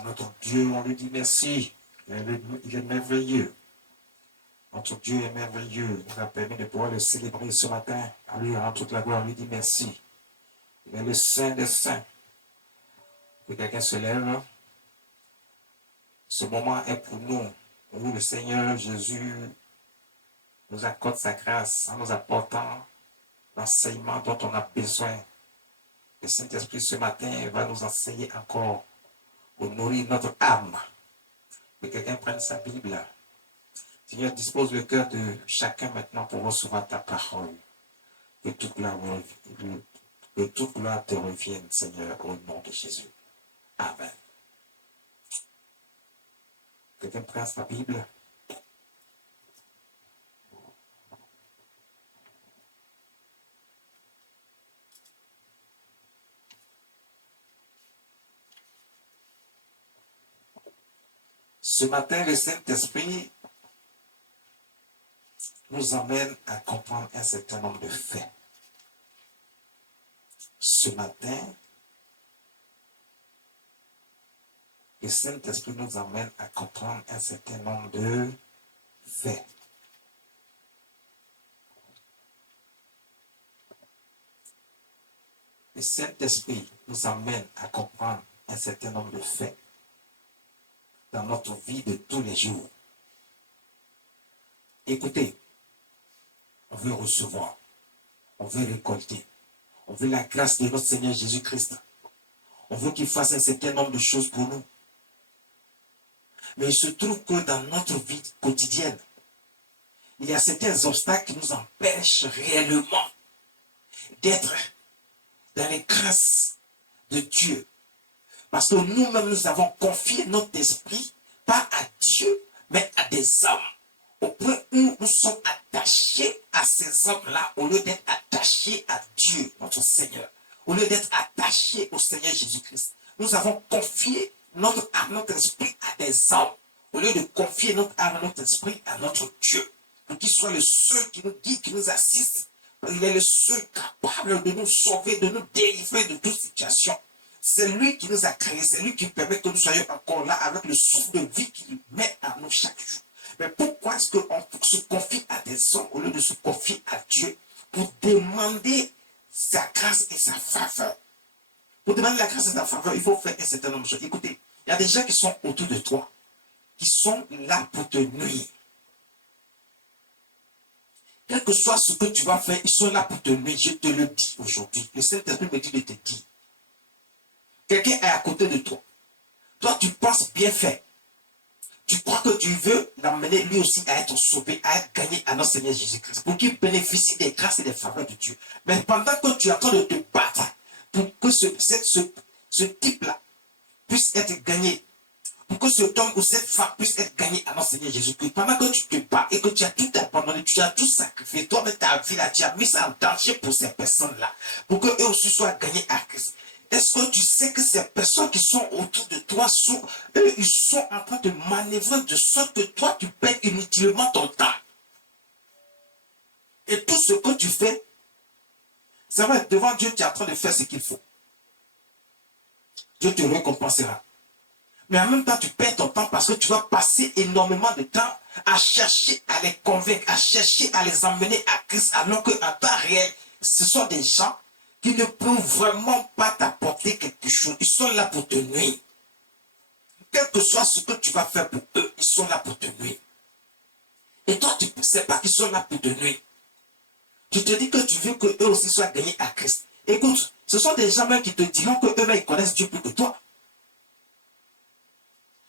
À notre Dieu, on lui dit merci. Il est merveilleux. Notre Dieu est merveilleux. Il nous a permis de pouvoir le célébrer ce matin. À lui rendre toute la gloire. On lui dit merci. Il est le Saint des Saints. Que quelqu'un se lève. Ce moment est pour nous. Où le Seigneur Jésus nous accorde sa grâce en nous apportant l'enseignement dont on a besoin. Le Saint-Esprit ce matin va nous enseigner encore pour nourrir notre âme. Que quelqu'un prenne sa Bible. Seigneur, dispose le cœur de chacun maintenant pour recevoir ta parole. Que toute gloire te revienne, Seigneur, au nom de Jésus. Amen. Quelqu'un prend sa Bible. Ce matin, le Saint-Esprit nous emmène à comprendre un certain nombre de faits. Ce matin, le Saint-Esprit nous emmène à comprendre un certain nombre de faits. Le Saint-Esprit nous amène à comprendre un certain nombre de faits dans notre vie de tous les jours. Écoutez, on veut recevoir, on veut récolter, on veut la grâce de notre Seigneur Jésus-Christ. On veut qu'il fasse un certain nombre de choses pour nous. Mais il se trouve que dans notre vie quotidienne, il y a certains obstacles qui nous empêchent réellement d'être dans les grâces de Dieu. Parce que nous-mêmes, nous avons confié notre esprit, pas à Dieu, mais à des hommes. Au point où nous sommes attachés à ces hommes-là, au lieu d'être attachés à Dieu, notre Seigneur. Au lieu d'être attachés au Seigneur Jésus-Christ. Nous avons confié notre âme, notre esprit à des hommes. Au lieu de confier notre âme, notre esprit à notre Dieu. Pour qu'il soit le seul qui nous guide, qui nous assiste. Il est le seul capable de nous sauver, de nous délivrer de toute situation. C'est lui qui nous a créés, c'est lui qui permet que nous soyons encore là avec le souffle de vie qu'il met à nous chaque jour. Mais pourquoi est-ce qu'on se confie à des hommes au lieu de se confier à Dieu pour demander sa grâce et sa faveur? Pour demander la grâce et sa faveur, il faut faire un certain nombre de choses. Écoutez, il y a des gens qui sont autour de toi, qui sont là pour te nuire. Quel que soit ce que tu vas faire, ils sont là pour te nuire. Je te le dis aujourd'hui. Le Saint-Esprit me dit de te dire. Quelqu'un est à côté de toi. Toi, tu penses bien faire. Tu crois que tu veux l'amener lui aussi à être sauvé, à être gagné à notre Seigneur Jésus-Christ, pour qu'il bénéficie des grâces et des faveurs de Dieu. Mais pendant que tu es en train de te battre pour que ce type-là puisse être gagné, pour que cet homme ou cette femme puisse être gagné à notre Seigneur Jésus-Christ, pendant que tu te bats et que tu as tout abandonné, tu as tout sacrifié, toi avec ta vie là, tu as mis ça en danger pour ces personnes-là, pour qu'eux aussi soient gagnés à Christ. Est-ce que tu sais que ces personnes qui sont autour de toi, eux, ils sont en train de manœuvrer de sorte que toi, tu perds inutilement ton temps. Et tout ce que tu fais, ça va être devant Dieu, tu es en train de faire ce qu'il faut. Dieu te récompensera. Mais en même temps, tu perds ton temps parce que tu vas passer énormément de temps à chercher à les convaincre, à chercher à les emmener à Christ, alors qu'en temps réel, ce sont des gens qui ne peuvent vraiment pas t'apporter quelque chose. Ils sont là pour te nuire. Quel que soit ce que tu vas faire pour eux, ils sont là pour te nuire. Et toi, tu ne sais pas qu'ils sont là pour te nuire. Tu te dis que tu veux qu'eux aussi soient gagnés à Christ. Écoute, ce sont des gens même qui te diront qu'eux-mêmes ils connaissent Dieu plus que toi.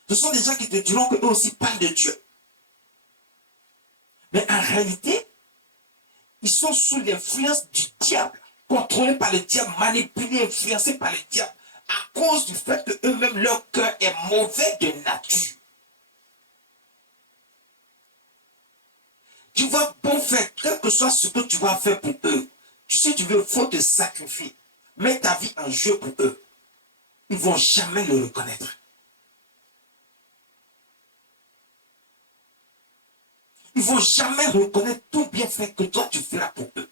Ce sont des gens qui te diront qu'eux aussi parlent de Dieu. Mais en réalité, ils sont sous l'influence du diable. Contrôlés par le diable, manipulés, influencés par le diable, à cause du fait que eux-mêmes, leur cœur est mauvais de nature. Tu vas bon faire, quel que soit ce que tu vas faire pour eux. Si tu veux, il faut te sacrifier. Mets ta vie en jeu pour eux. Ils ne vont jamais le reconnaître. Ils ne vont jamais reconnaître tout bienfait que toi tu feras pour eux.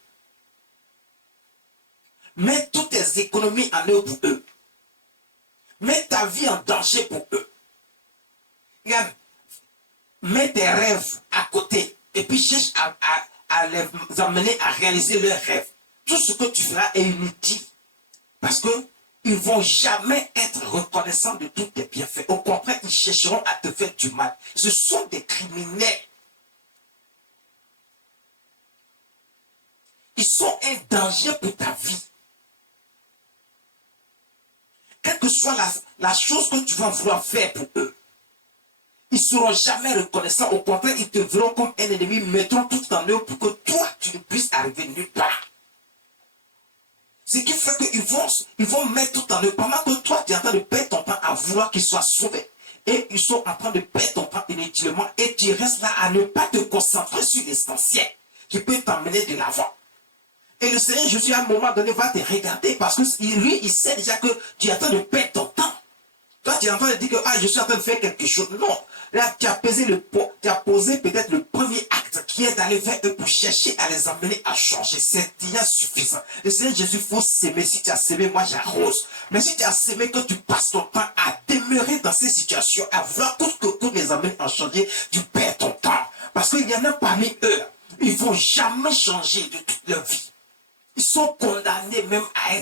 Mets toutes tes économies en œuvre pour eux. Mets ta vie en danger pour eux. regarde, mets tes rêves à côté et puis cherche à les amener à réaliser leurs rêves. Tout ce que tu feras est inutile parce que ils ne vont jamais être reconnaissants de tous tes bienfaits. Au contraire, ils chercheront à te faire du mal. Ce sont des criminels. Ils sont un danger pour ta vie. Quelle que soit la chose que tu vas vouloir faire pour eux, ils ne seront jamais reconnaissants. Au contraire, ils te verront comme un ennemi, mettront tout en eux pour que toi, tu ne puisses arriver nulle part. Ce qui fait qu'ils vont mettre tout en eux. Pendant que toi, tu es en train de perdre ton temps à vouloir qu'ils soient sauvés. Et ils sont en train de perdre ton temps inutilement. Et tu restes là à ne pas te concentrer sur l'essentiel qui peut t'emmener de l'avant. Et le Seigneur Jésus, à un moment donné, va te regarder parce que lui, il sait déjà que tu es en train de perdre ton temps. Toi, tu es en train de dire que je suis en train de faire quelque chose. Non. Là, tu as posé peut-être le premier acte qui est d'aller vers eux pour chercher à les amener à changer. C'est déjà suffisant. Le Seigneur Jésus, il faut s'aimer. Si tu as semé, moi j'arrose. Mais si tu as semé, que tu passes ton temps à demeurer dans ces situations, à vouloir que les amener à changer, tu perds ton temps. Parce qu'il y en a parmi eux, ils ne vont jamais changer de toute leur vie. Ils sont condamnés même à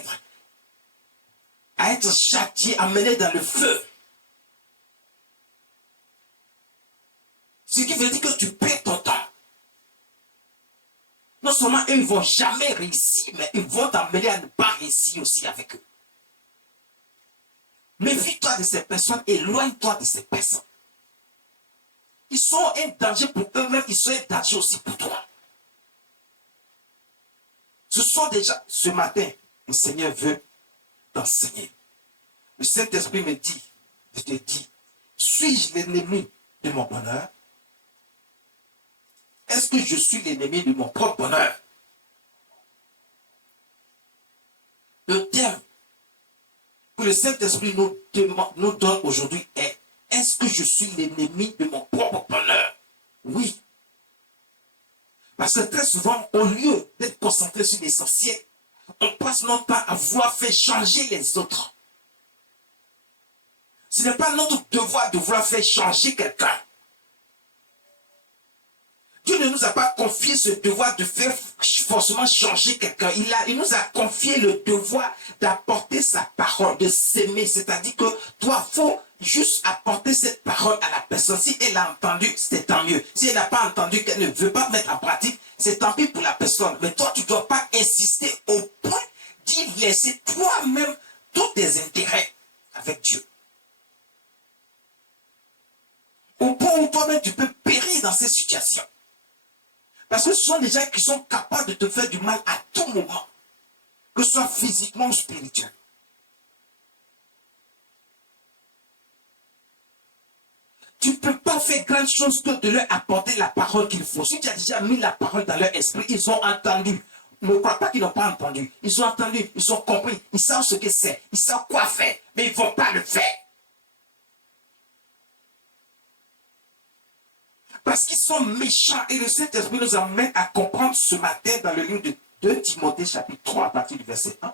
être châtiés, amenés dans le feu. Ce qui veut dire que tu perds ton temps. Non seulement eux, ils ne vont jamais réussir, mais ils vont t'amener à ne pas réussir aussi avec eux. Méfie-toi de ces personnes, éloigne-toi de ces personnes. Ils sont un danger pour eux-mêmes, ils sont un danger aussi pour toi. Ce sont déjà, ce matin, le Seigneur veut t'enseigner. Le Saint-Esprit me dit, je te dis, suis-je l'ennemi de mon bonheur? Est-ce que je suis l'ennemi de mon propre bonheur? Le thème que le Saint-Esprit nous donne aujourd'hui est: est-ce que je suis l'ennemi de mon propre bonheur? Oui. Parce que très souvent, au lieu d'être concentré sur l'essentiel, on passe notre temps à vouloir faire changer les autres. Ce n'est pas notre devoir de vouloir faire changer quelqu'un. Dieu ne nous a pas confié ce devoir de faire forcément changer quelqu'un. Il nous a confié le devoir d'apporter sa parole, de s'aimer. C'est-à-dire que toi, il faut juste apporter cette parole à la personne. Si elle a entendu, c'est tant mieux. Si elle n'a pas entendu, qu'elle ne veut pas mettre en pratique, c'est tant pis pour la personne. Mais toi, tu ne dois pas insister au point d'y laisser toi-même tous tes intérêts avec Dieu. Au point où toi-même, tu peux périr dans ces situations. Parce que ce sont des gens qui sont capables de te faire du mal à tout moment, que ce soit physiquement ou spirituel. Tu ne peux pas faire grande chose que de leur apporter la parole qu'il faut. Si tu as déjà mis la parole dans leur esprit, ils ont entendu. Ne crois pas qu'ils n'ont pas entendu. Ils ont entendu, ils ont compris, ils savent ce que c'est, ils savent quoi faire, mais ils ne vont pas le faire. Parce qu'ils sont méchants. Et le Saint-Esprit nous amène à comprendre ce matin dans le livre de 2 Timothée chapitre 3 à partir du verset 1.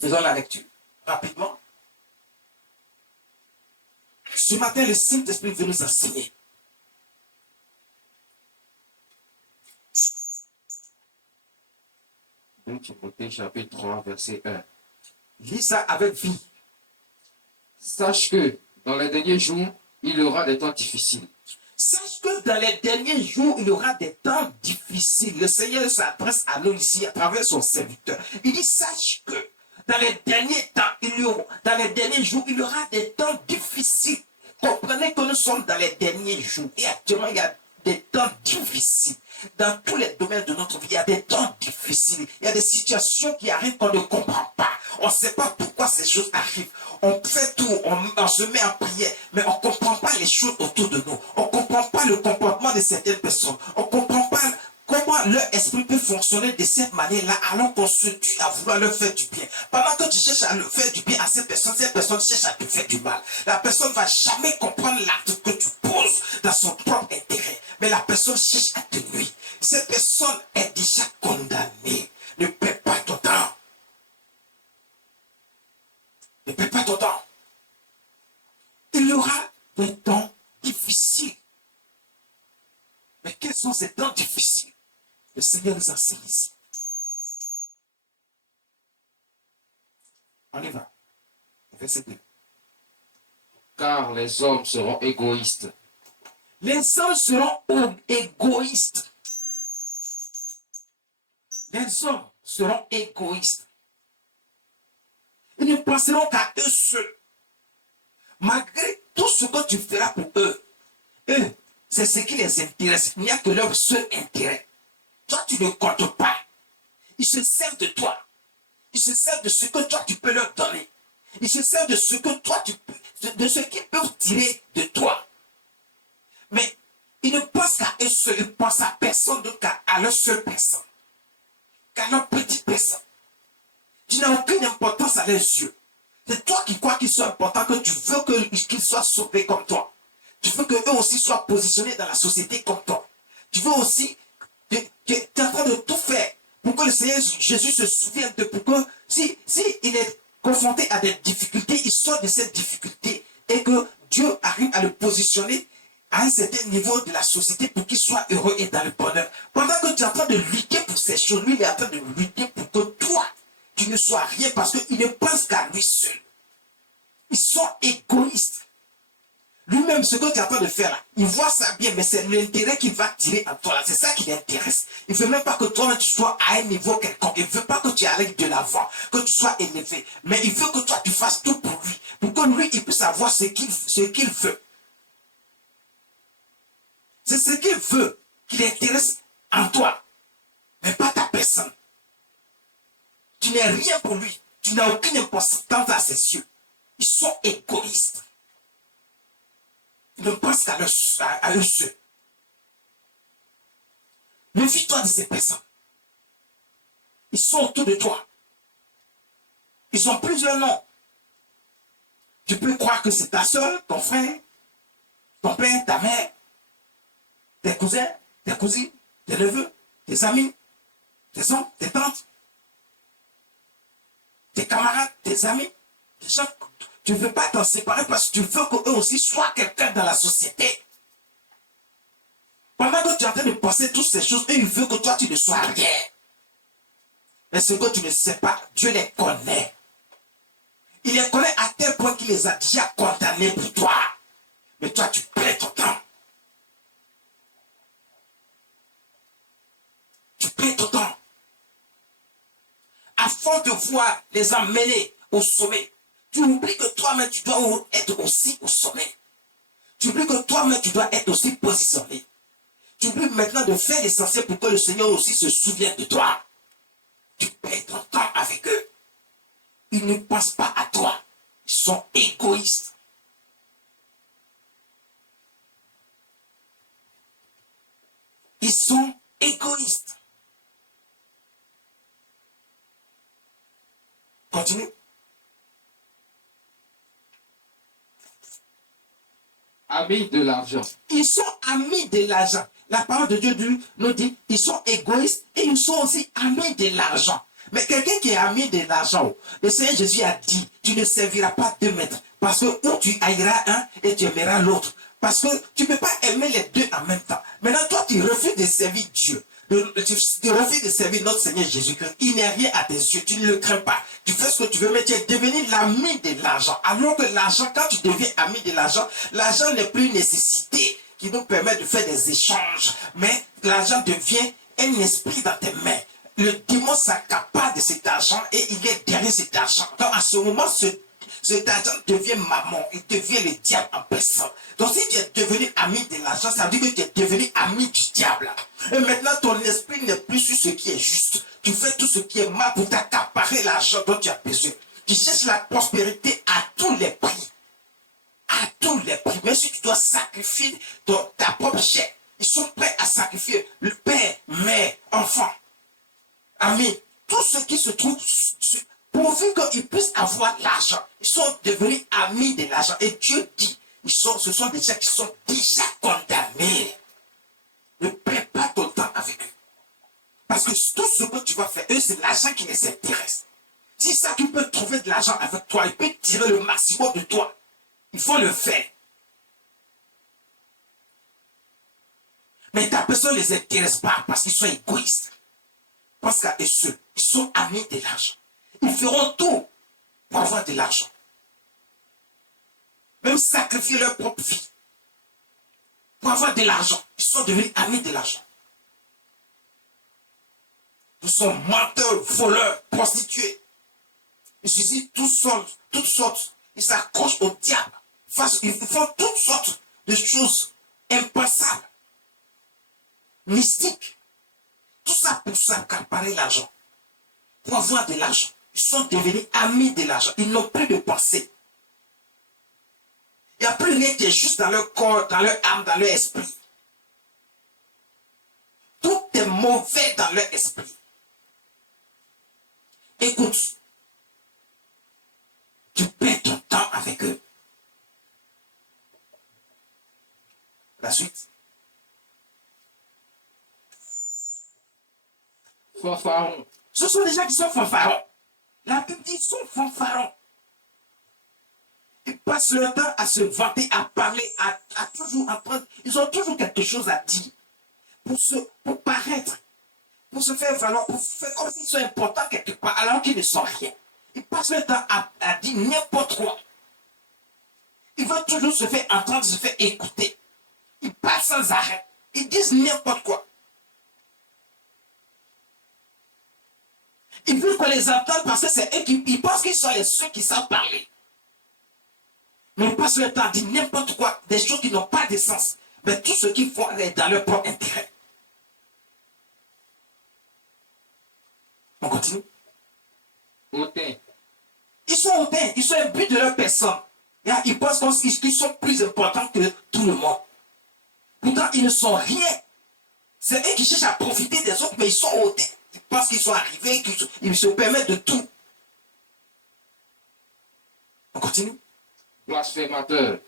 Faisons la lecture rapidement. Ce matin, le Saint-Esprit veut nous enseigner. 2 Timothée chapitre 3 verset 1. Lis ça avec vie. Sache que dans les derniers jours, il y aura des temps difficiles. Sache que dans les derniers jours, il y aura des temps difficiles. Le Seigneur s'adresse à nous ici à travers son serviteur. Il dit, sache que dans les derniers temps, dans les derniers jours, il y aura des temps difficiles. Comprenez que nous sommes dans les derniers jours. Et actuellement, il y a des temps difficiles. Dans tous les domaines de notre vie, il y a des temps difficiles. Il y a des situations qui arrivent qu'on ne comprend pas. On ne sait pas pourquoi ces choses arrivent. On fait tout, on se met en prière, mais on ne comprend pas les choses autour de nous. On ne comprend pas le comportement de certaines personnes. On ne comprend pas comment leur esprit peut fonctionner de cette manière-là, alors qu'on se tue à vouloir leur faire du bien. Pendant que tu cherches à leur faire du bien à cette personne cherche à te faire du mal. La personne ne va jamais comprendre l'acte que tu poses dans son propre intérêt. Mais la personne cherche à te nuire. Cette personne est déjà condamnée. Ne perds pas ton temps. Ne perds pas ton temps. Il y situation, c'est tant difficile. Le Seigneur nous enseigne ici. On y va. Verset 2. Car les hommes seront égoïstes. Les hommes seront égoïstes. Les hommes seront égoïstes. Ils ne penseront qu'à eux seuls. Malgré tout ce que tu feras pour eux, c'est ce qui les intéresse. Il n'y a que leur seul intérêt. Toi, tu ne comptes pas. Ils se servent de toi. Ils se servent de ce que toi, tu peux leur donner. Ils se servent de ce que toi, de ce qu'ils peuvent tirer de toi. Mais ils ne pensent qu'à eux seuls. Ils pensent à personne d'autre qu'à leur seule personne. Qu'à leur petite personne. Tu n'as aucune importance à leurs yeux. C'est toi qui crois qu'ils sont importants, que tu veux qu'ils soient sauvés comme toi. Tu veux qu'eux aussi soient positionnés dans la société comme toi. Tu veux aussi, tu es en train de tout faire pour que le Seigneur Jésus se souvienne de pour que si il est confronté à des difficultés, il sort de cette difficulté et que Dieu arrive à le positionner à un certain niveau de la société pour qu'il soit heureux et dans le bonheur. Pendant que tu es en train de lutter pour ces choses, lui il est en train de lutter pour que toi, tu ne sois rien parce qu'il ne pense qu'à lui seul. Ils sont égoïstes. Lui-même, ce que tu es en train de faire là, il voit ça bien, mais c'est l'intérêt qu'il va tirer en toi là. C'est ça qui l'intéresse. Il ne veut même pas que toi tu sois à un niveau quelconque. Il ne veut pas que tu ailles de l'avant, que tu sois élevé. Mais il veut que toi tu fasses tout pour lui. Pour que lui, il puisse avoir ce qu'il veut. C'est ce qu'il veut qui l'intéresse en toi, mais pas ta personne. Tu n'es rien pour lui. Tu n'as aucune importance à ses yeux. Ils sont égoïstes. Ils ne pensent qu'à eux seuls. Méfie-toi de ces personnes. Ils sont autour de toi. Ils ont plusieurs noms. Tu peux croire que c'est ta soeur, ton frère, ton père, ta mère, tes cousins, tes cousines, tes neveux, tes amis, tes oncles, tes tantes, tes camarades, tes amis, des gens. Tu ne veux pas t'en séparer parce que tu veux qu'eux aussi soient quelqu'un dans la société. Pendant que tu es en train de penser toutes ces choses, eux, ils veulent que toi, tu ne sois rien. Mais ce que tu ne sais pas, Dieu les connaît. Il les connaît à tel point qu'il les a déjà condamnés pour toi. Mais toi, tu perds ton temps. Tu perds ton temps. Afin de voir les emmener au sommet, tu oublies que toi-même, tu dois être aussi au sommet. Tu oublies que toi-même, tu dois être aussi positionné. Tu oublies maintenant de faire l'essentiel pour que le Seigneur aussi se souvienne de toi. Tu perds ton temps avec eux. Ils ne pensent pas à toi. Ils sont égoïstes. Ils sont égoïstes. Continue. Amis de l'argent. Ils sont amis de l'argent. La parole de Dieu nous dit, ils sont égoïstes et ils sont aussi amis de l'argent. Mais quelqu'un qui est ami de l'argent, le Seigneur Jésus a dit, tu ne serviras pas deux maîtres. Parce que où tu haïras un et tu aimeras l'autre. Parce que tu ne peux pas aimer les deux en même temps. Maintenant, toi, tu refuses de servir Dieu. Tu refuses de servir notre Seigneur Jésus-Christ. Il n'est rien à tes yeux. Tu ne le crains pas. Tu fais ce que tu veux, mais tu es devenu l'ami de l'argent. Alors que l'argent, quand tu deviens ami de l'argent n'est plus une nécessité qui nous permet de faire des échanges. Mais l'argent devient un esprit dans tes mains. Le démon s'accapare de cet argent et il est derrière cet argent. Donc à ce moment, cet argent devient maman, il devient le diable en personne. Donc si tu es devenu ami de l'argent, ça veut dire que tu es devenu ami du diable. Et maintenant ton esprit n'est plus sur ce qui est juste. Tu fais tout ce qui est mal pour t'accaparer l'argent dont tu as besoin. Tu cherches la prospérité à tous les prix. À tous les prix. Même si tu dois sacrifier ta propre chair, ils sont prêts à sacrifier le père, mère, enfant, amis, tout ce qui se trouve pourvu qu'ils puissent avoir l'argent. Ils sont devenus amis de l'argent. Et Dieu dit, ce sont des gens qui sont déjà condamnés. Ne perds pas ton temps avec eux. Parce que tout ce que tu vas faire, eux, c'est l'argent qui les intéresse. Si ça, tu peux trouver de l'argent avec toi, ils peuvent tirer le maximum de toi. Il faut le faire. Mais ta personne ne les intéresse pas parce qu'ils sont égoïstes. Parce qu'à eux seuls, ils sont amis de l'argent. Ils feront tout pour avoir de l'argent. Même sacrifier leur propre vie pour avoir de l'argent. Ils sont devenus amis de l'argent. Ils sont menteurs, voleurs, prostituées. Ils utilisent toutes sortes. Ils s'accrochent au diable. Ils font toutes sortes de choses impensables, mystiques. Tout ça pour s'accaparer l'argent. Pour avoir de l'argent. Ils sont devenus amis de l'argent. Ils n'ont plus de pensée. Il n'y a plus rien qui est juste dans leur corps, dans leur âme, dans leur esprit. Tout est mauvais dans leur esprit. Écoute, tu perds ton temps avec eux. La suite. Fanfaron. Ce sont des gens qui sont fanfarons. La Bible dit qu'ils sont fanfarons. Ils passent leur temps à se vanter, à parler, à toujours apprendre. Ils ont toujours quelque chose à dire. Pour paraître. Pour se faire valoir. Pour faire comme s'ils sont importants quelque part, alors qu'ils ne sont rien. Ils passent leur temps à dire n'importe quoi. Ils veulent toujours se faire entendre, se faire écouter. Ils parlent sans arrêt. Ils disent n'importe quoi. Ils veulent qu'on les entende parce que c'est eux ils pensent qu'ils sont les seuls qui savent parler. Mais ils passent leur temps à dire n'importe quoi, des choses qui n'ont pas de sens. Mais tout ce qu'ils font est dans leur propre intérêt. On continue. Hautain. Ils sont hautains, ils sont imbus de leur personne. Et ils pensent qu'ils sont plus importants que tout le monde. Pourtant, ils ne sont rien. C'est eux qui cherchent à profiter des autres, mais ils sont hautains. Ils pensent qu'ils sont arrivés, qu'ils se permettent de tout. On continue. Blasphémateur.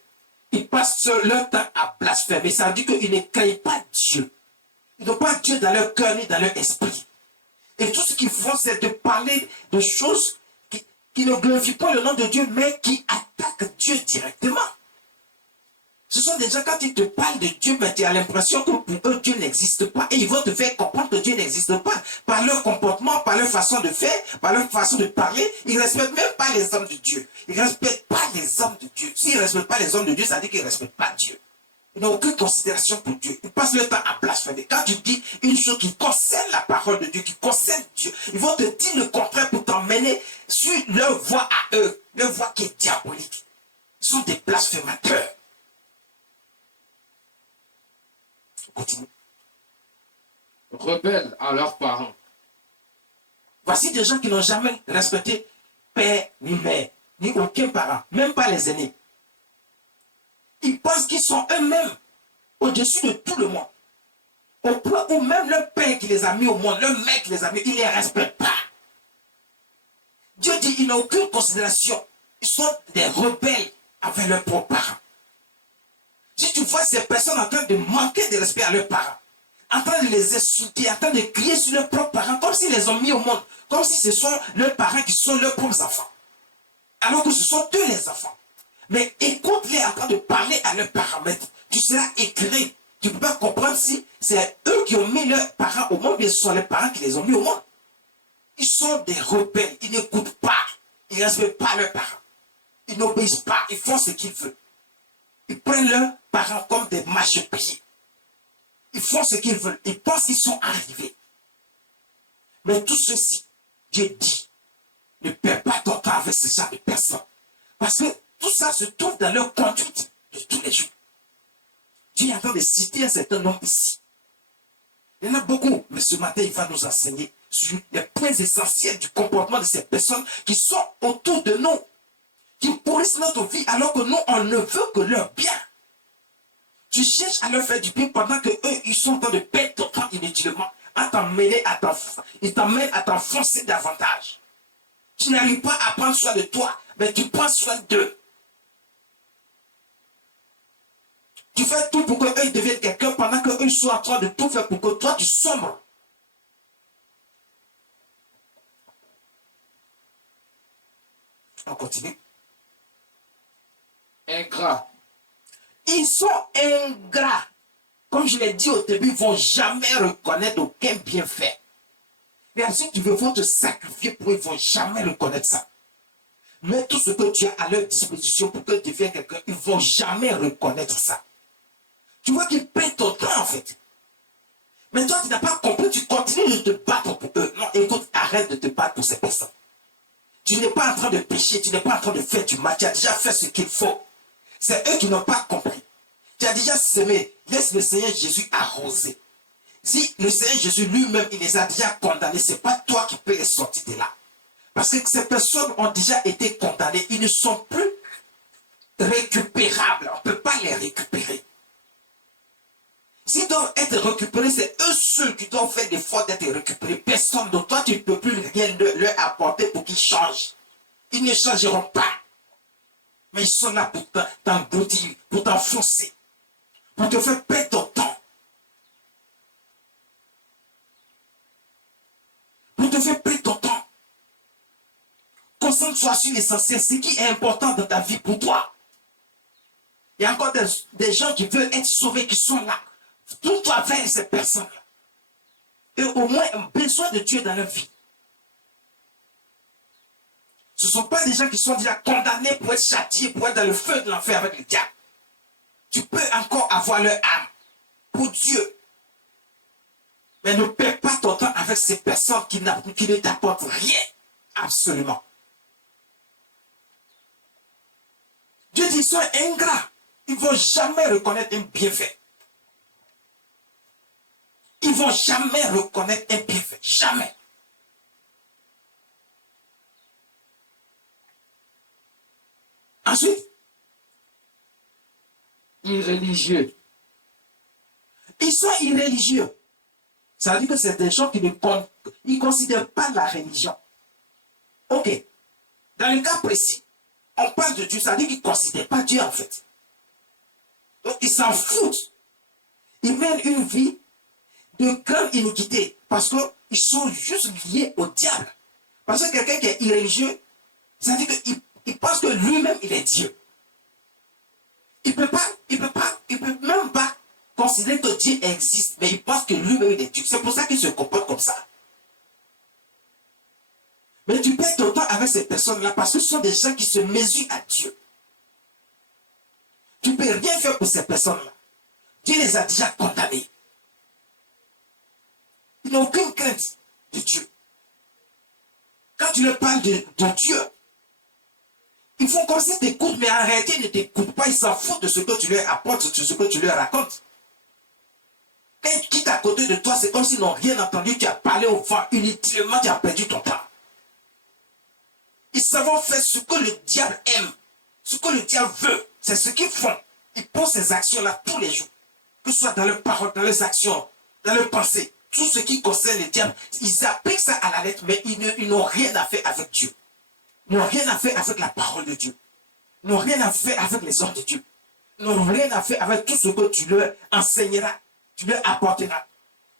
Ils passent leur temps à blasphémer. Ça veut dire qu'ils ne craignent pas Dieu. Ils n'ont pas Dieu dans leur cœur ni dans leur esprit. Et tout ce qu'ils font, c'est de parler de choses qui ne glorifient pas le nom de Dieu, mais qui attaquent Dieu directement. Ce sont des gens, quand ils te parlent de Dieu, mais tu as l'impression que pour eux, Dieu n'existe pas. Et ils vont te faire comprendre que Dieu n'existe pas. Par leur comportement, par leur façon de faire, par leur façon de parler. Ils ne respectent même pas les hommes de Dieu. Ils ne respectent pas les hommes de Dieu. S'ils ne respectent pas les hommes de Dieu, ça veut dire qu'ils ne respectent pas Dieu. Ils n'ont aucune considération pour Dieu. Ils passent leur temps à blasphémer. Quand tu dis une chose qui concerne la parole de Dieu, qui concerne Dieu, ils vont te dire le contraire pour t'emmener sur leur voie à eux, leur voie qui est diabolique. Ils sont des blasphémateurs. Continue. Rebelles à leurs parents. Voici des gens qui n'ont jamais respecté père ni mère, ni aucun parent, même pas les aînés. Ils pensent qu'ils sont eux-mêmes au-dessus de tout le monde. Au point où même leur père qui les a mis au monde, leur mère qui les a mis, ils ne les respectent pas. Dieu dit qu'ils n'ont aucune considération. Ils sont des rebelles avec leurs propres parents. Si tu vois ces personnes en train de manquer de respect à leurs parents, en train de les insulter, en train de crier sur leurs propres parents, comme s'ils les ont mis au monde, comme si ce sont leurs parents qui sont leurs propres enfants, alors que ce sont eux les enfants. Mais écoute-les en train de parler à leurs paramètres. Tu seras éclairé. Tu ne peux pas comprendre si c'est eux qui ont mis leurs parents au monde, mais ce sont les parents qui les ont mis au monde. Ils sont des rebelles. Ils n'écoutent pas. Ils ne respectent pas leurs parents. Ils n'obéissent pas. Ils font ce qu'ils veulent. Ils prennent leurs parents comme des marchepieds. Ils font ce qu'ils veulent. Ils pensent qu'ils sont arrivés. Mais tout ceci, Dieu dit, ne perds pas ton temps avec ce genre de personnes. Parce que tout ça se trouve dans leur conduite de tous les jours. Dieu est en train de citer un certain nombre ici. Il y en a beaucoup, mais ce matin, il va nous enseigner sur les points essentiels du comportement de ces personnes qui sont autour de nous, qui pourrissent notre vie alors que nous, on ne veut que leur bien. Tu cherches à leur faire du bien pendant que eux, ils sont en train de perdre ton temps inutilement, ils t'emmènent à t'enfoncer davantage. Tu n'arrives pas à prendre soin de toi, mais tu prends soin d'eux. Tu fais tout pour qu'eux deviennent quelqu'un pendant qu'eux soient en train de tout faire pour que toi tu sombres. On continue. Ingrats. Ils sont ingrats. Comme je l'ai dit au début, ils ne vont jamais reconnaître aucun bienfait. Et ensuite, tu veux te sacrifier pour eux, ils ne vont jamais reconnaître ça. Mais tout ce que tu as à leur disposition pour que tu deviennes quelqu'un, ils ne vont jamais reconnaître ça. Tu vois qu'ils perdent ton temps en fait. Mais toi, tu n'as pas compris, tu continues de te battre pour eux. Non, écoute, arrête de te battre pour ces personnes. Tu n'es pas en train de pécher, tu n'es pas en train de faire du mal, tu as déjà fait ce qu'il faut. C'est eux qui n'ont pas compris. Tu as déjà semé, laisse le Seigneur Jésus arroser. Si le Seigneur Jésus lui-même, il les a déjà condamnés, ce n'est pas toi qui peux les sortir de là. Parce que ces personnes ont déjà été condamnées, ils ne sont plus récupérables, on ne peut pas les récupérer. S'ils doivent être récupérés, c'est eux seuls qui doivent faire l'effort d'être récupérés. Personne d'autre. Toi, tu ne peux plus rien leur apporter pour qu'ils changent. Ils ne changeront pas. Mais ils sont là pour t'engloutir, pour t'enfoncer, pour te faire perdre ton temps. Pour te faire perdre ton temps. Concentre-toi sur l'essentiel, ce qui est important dans ta vie pour toi. Il y a encore des gens qui veulent être sauvés, qui sont là. Tourne-toi vers ces personnes-là. Et au moins un besoin de Dieu dans leur vie. Ce ne sont pas des gens qui sont déjà condamnés pour être châtiés, pour être dans le feu de l'enfer avec le diable. Tu peux encore avoir leur âme pour Dieu. Mais ne perds pas ton temps avec ces personnes qui ne t'apportent rien. Absolument. Dieu dit, ils sont ingrats. Ils ne vont jamais reconnaître un bienfait. Ils ne vont jamais reconnaître un bienfait. Jamais. Ensuite, irréligieux. Ils sont irréligieux. Ça veut dire que c'est des gens qui ne considèrent pas la religion. Ok. Dans le cas précis, on parle de Dieu, ça veut dire qu'ils ne considèrent pas Dieu en fait. Donc ils s'en foutent. Ils mènent une vie de grande iniquité parce qu'ils sont juste liés au diable. Parce que quelqu'un qui est irréligieux, ça veut dire qu'il pense que lui-même il est Dieu. Il peut même pas considérer que Dieu existe, mais il pense que lui-même il est Dieu. C'est pour ça qu'il se comporte comme ça. Mais tu perds ton temps avec ces personnes-là parce que ce sont des gens qui se mesurent à Dieu. Tu ne peux rien faire pour ces personnes-là. Dieu les a déjà condamnés. Ils n'ont aucune crainte de Dieu. Quand tu leur parles de Dieu, ils font comme si tu écoutes, mais en réalité, ils ne t'écoutent pas. Ils s'en foutent de ce que tu leur apportes, de ce que tu leur racontes. Quand ils quittent à côté de toi, c'est comme s'ils n'ont rien entendu. Tu as parlé au vent, inutilement, tu as perdu ton temps. Ils savent faire ce que le diable aime, ce que le diable veut. C'est ce qu'ils font. Ils posent ces actions-là tous les jours. Que ce soit dans leurs paroles, dans leurs actions, dans leurs pensées. Tout ce qui concerne le diable, ils appliquent ça à la lettre, mais ils n'ont rien à faire avec Dieu. Ils n'ont rien à faire avec la parole de Dieu. Ils n'ont rien à faire avec les hommes de Dieu. Ils n'ont rien à faire avec tout ce que tu leur enseigneras, tu leur apporteras.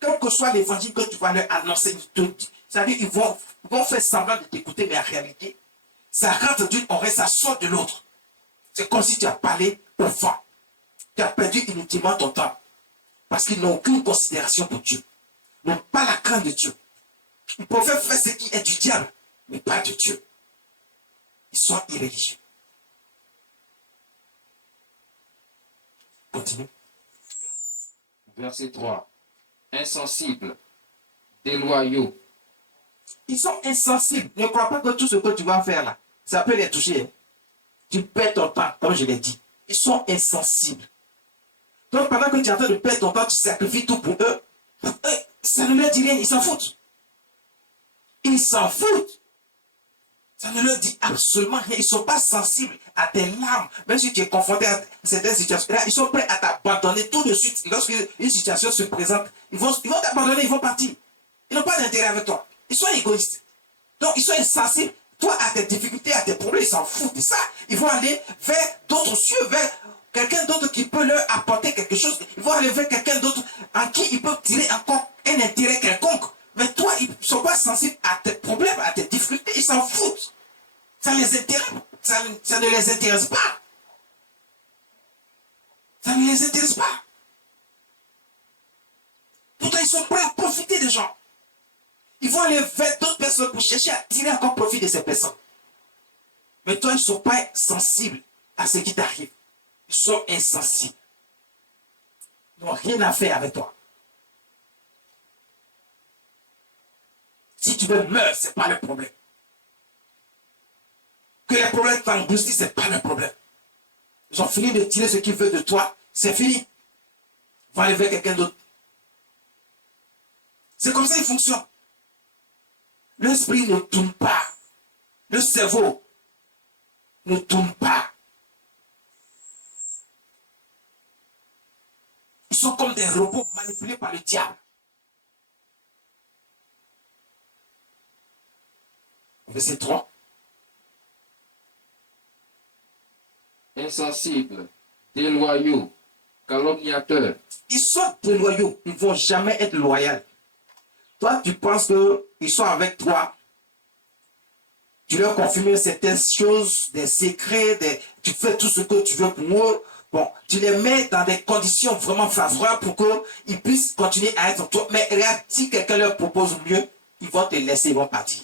Quel que soit l'évangile que tu vas leur annoncer, c'est-à-dire ils vont faire semblant de t'écouter, mais en réalité, ça rentre d'une oreille, ça sort de l'autre. C'est comme si tu as parlé au vent. Tu as perdu inutilement ton temps. Parce qu'ils n'ont aucune considération pour Dieu. Ils n'ont pas la crainte de Dieu. Ils peuvent faire ce qui est du diable, mais pas de Dieu. Ils sont irréligieux. Continue. Verset 3. Insensibles, déloyaux. Ils sont insensibles. Ne crois pas que tout ce que tu vas faire là, ça peut les toucher. Tu perds ton temps, comme je l'ai dit. Ils sont insensibles. Donc pendant que tu es en train de perdre ton temps, tu sacrifies tout pour eux. Ça ne leur dit rien, ils s'en foutent. Ils s'en foutent. Ça ne leur dit absolument rien. Ils ne sont pas sensibles à tes larmes. Même si tu es confronté à certaines situations, là, ils sont prêts à t'abandonner tout de suite. Lorsque une situation se présente, ils vont t'abandonner, ils vont partir. Ils n'ont pas d'intérêt avec toi. Ils sont égoïstes. Donc, ils sont insensibles. Toi, à tes difficultés, à tes problèmes, ils s'en foutent de ça. Ils vont aller vers d'autres cieux, vers quelqu'un d'autre qui peut leur apporter quelque chose. Ils vont aller vers quelqu'un d'autre en qui ils peuvent tirer encore un intérêt quelconque. Mais toi, ils ne sont pas sensibles à tes problèmes, à tes difficultés. Ils s'en foutent. Ça ne les intéresse pas. Ça ne les intéresse pas. sont prêts à profiter des gens. Ils vont aller vers d'autres personnes pour chercher à tirer encore profit de ces personnes. Mais toi, ils ne sont pas sensibles à ce qui t'arrive. Ils sont insensibles. Ils n'ont rien à faire avec toi. Si tu veux meurs, ce n'est pas le problème. Que les problèmes t'engloutissent, ce n'est pas le problème. Ils ont fini de tirer ce qu'ils veulent de toi, c'est fini. Va aller vers quelqu'un d'autre. C'est comme ça qu'il fonctionne. L'esprit ne tourne pas. Le cerveau ne tourne pas. Ils sont comme des robots manipulés par le diable. Verset 3. Insensibles, déloyaux, calomniateurs. Ils sont déloyaux. Ils ne vont jamais être loyaux. Toi, tu penses qu'ils sont avec toi. Tu leur confirmes certaines choses, des secrets, tu fais tout ce que tu veux pour eux. Bon, tu les mets dans des conditions vraiment favorables pour qu'ils puissent continuer à être toi. Mais regarde, si quelqu'un leur propose mieux, ils vont te laisser, ils vont partir.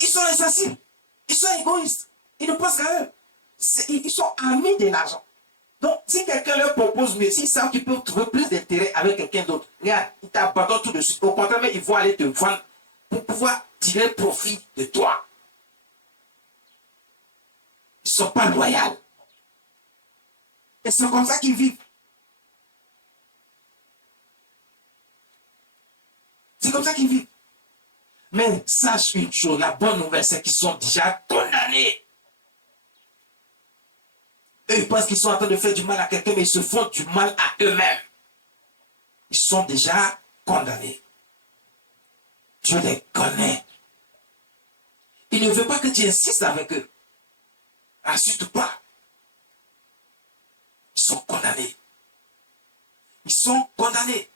Ils sont insensibles. Ils sont égoïstes. Ils ne pensent qu'à eux. Ils sont amis de l'argent. Donc, si quelqu'un leur propose mieux, s'ils savent qu'ils peuvent trouver plus d'intérêt avec quelqu'un d'autre, regarde, ils t'abandonnent tout de suite. Au contraire, ils vont aller te vendre pour pouvoir tirer profit de toi. Ils ne sont pas loyaux. Et c'est comme ça qu'ils vivent. C'est comme ça qu'ils vivent. Mais sache une chose, la bonne nouvelle, c'est qu'ils sont déjà condamnés. Eux, ils pensent qu'ils sont en train de faire du mal à quelqu'un, mais ils se font du mal à eux-mêmes. Ils sont déjà condamnés. Dieu les connaît. Il ne veut pas que tu insistes avec eux. Insulte pas. Ils sont condamnés. Ils sont condamnés.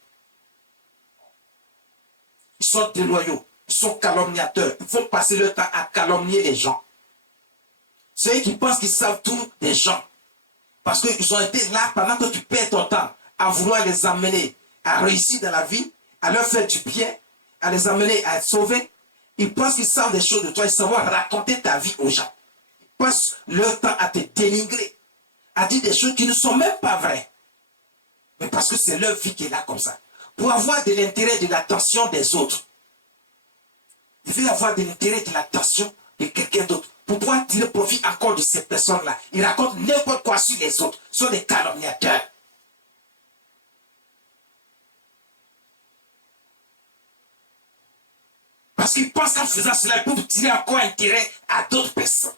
Ils sont déloyaux. Ils sont calomniateurs. Ils font passer leur temps à calomnier les gens. Ceux qui pensent qu'ils savent tout des gens. Parce qu'ils ont été là pendant que tu perds ton temps à vouloir les amener à réussir dans la vie, à leur faire du bien, à les amener à être sauvés. Ils pensent qu'ils savent des choses de toi. Ils savent raconter ta vie aux gens. Ils passent leur temps à te dénigrer, à dire des choses qui ne sont même pas vraies. Mais parce que c'est leur vie qui est là comme ça. Pour avoir de l'intérêt et de l'attention des autres. Il veut avoir de l'intérêt et de l'attention de quelqu'un d'autre. Pour pouvoir tirer profit encore de ces personnes-là. Ils racontent n'importe quoi sur les autres. Ils sont des calomniateurs. Parce qu'ils pensent qu'en faisant cela, ils peuvent tirer encore intérêt à d'autres personnes.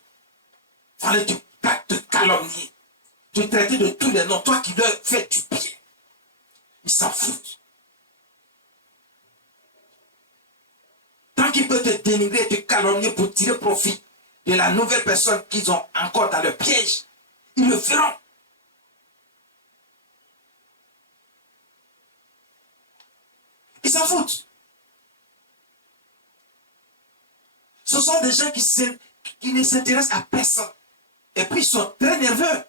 Il fallait te calomnier. Te traiter de tous les noms. Toi qui leur fais du bien. Ils s'en foutent. Tant qu'ils peuvent te dénigrer, te calomnier pour tirer profit de la nouvelle personne qu'ils ont encore dans le piège, ils le feront. Ils s'en foutent. Ce sont des gens qui ne s'intéressent à personne. Et puis ils sont très nerveux.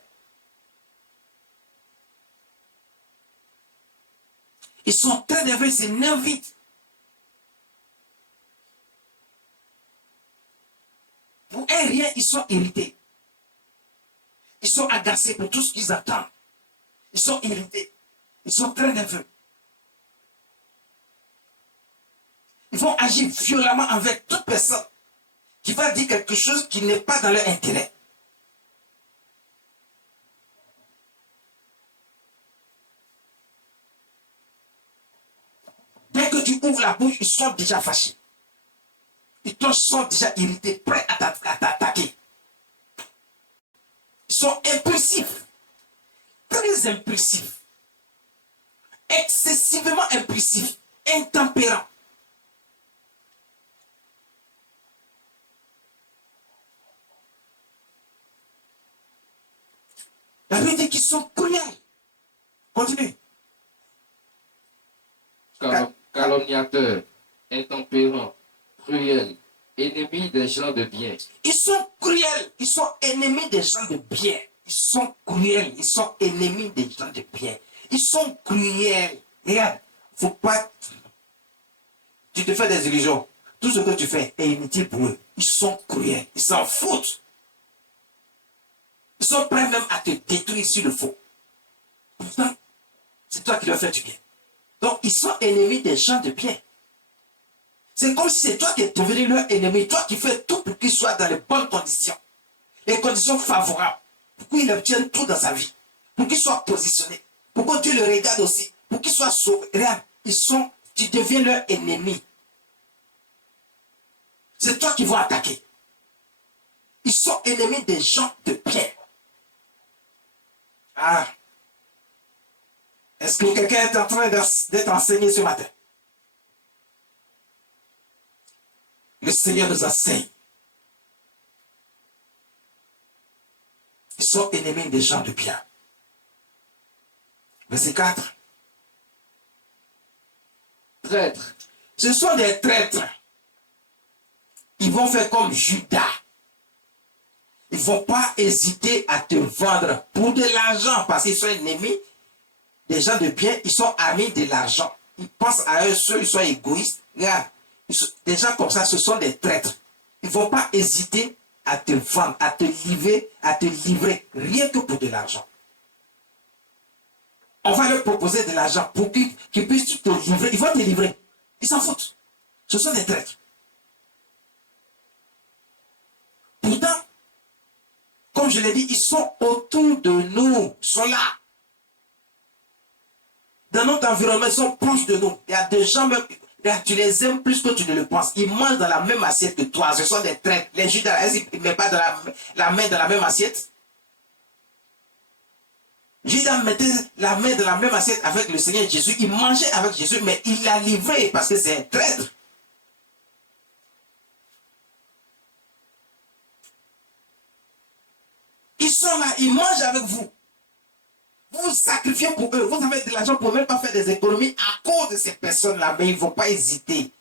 Ils sont très nerveux, ils s'énervent vite. Pour un rien, ils sont irrités. Ils sont agacés pour tout ce qu'ils attendent. Ils sont irrités. Ils sont très nerveux. Ils vont agir violemment avec toute personne qui va dire quelque chose qui n'est pas dans leur intérêt. Dès que tu ouvres la bouche, ils sont déjà fâchés. Ils sont déjà irrités, prêts à t'attaquer. Ils sont impulsifs. Très impulsifs. Excessivement impulsifs. Intempérants. La Bible dit qu'ils sont cruels. Continue. Calomniateurs, intempérants, cruels, ennemis des gens de bien. Ils sont cruels. Ils sont ennemis des gens de bien. Ils sont cruels. Ils sont ennemis des gens de bien. Ils sont cruels. Regarde, faut pas... Tu te fais des illusions. Tout ce que tu fais est inutile pour eux. Ils sont cruels. Ils s'en foutent. Ils sont prêts même à te détruire s'il le faut. Pourtant, c'est toi qui leur fais du bien. Donc, ils sont ennemis des gens de bien. C'est comme si c'est toi qui es devenu leur ennemi. Toi qui fais tout pour qu'ils soient dans les bonnes conditions. Les conditions favorables. Pour qu'il obtienne tout dans sa vie. Pour qu'il soit positionné. Pour que Dieu le regarde aussi. Pour qu'il soit sauvé. Regarde, tu deviens leur ennemi. C'est toi qui vas attaquer. Ils sont ennemis des gens de bien. Ah. Est-ce que quelqu'un est en train d'être enseigné ce matin? Le Seigneur nous enseigne. Ils sont ennemis des gens de bien. Verset 4. Traîtres. Ce sont des traîtres. Ils vont faire comme Judas. Ils ne vont pas hésiter à te vendre pour de l'argent parce qu'ils sont ennemis des gens de bien. Ils sont amis de l'argent. Ils pensent à eux seuls, ils sont égoïstes. Regarde, des gens comme ça, ce sont des traîtres. Ils ne vont pas hésiter à te vendre, à te livrer, rien que pour de l'argent. On va leur proposer de l'argent pour qu'ils puissent te livrer. Ils vont te livrer. Ils s'en foutent. Ce sont des traîtres. Pourtant, comme je l'ai dit, ils sont autour de nous. Ils sont là. Dans notre environnement, ils sont proches de nous. Il y a des gens, même, tu les aimes plus que tu ne le penses. Ils mangent dans la même assiette que toi. Ce sont des traîtres. Les Judas, ils ne mettent pas la main dans la même assiette. Judas mettait la main dans la même assiette avec le Seigneur Jésus. Il mangeait avec Jésus, mais il l'a livré parce que c'est un traître. Ils sont là, ils mangent avec vous. Vous vous sacrifiez pour eux. Vous avez de l'argent pour même pas faire des économies à cause de ces personnes-là, mais ils ne vont pas hésiter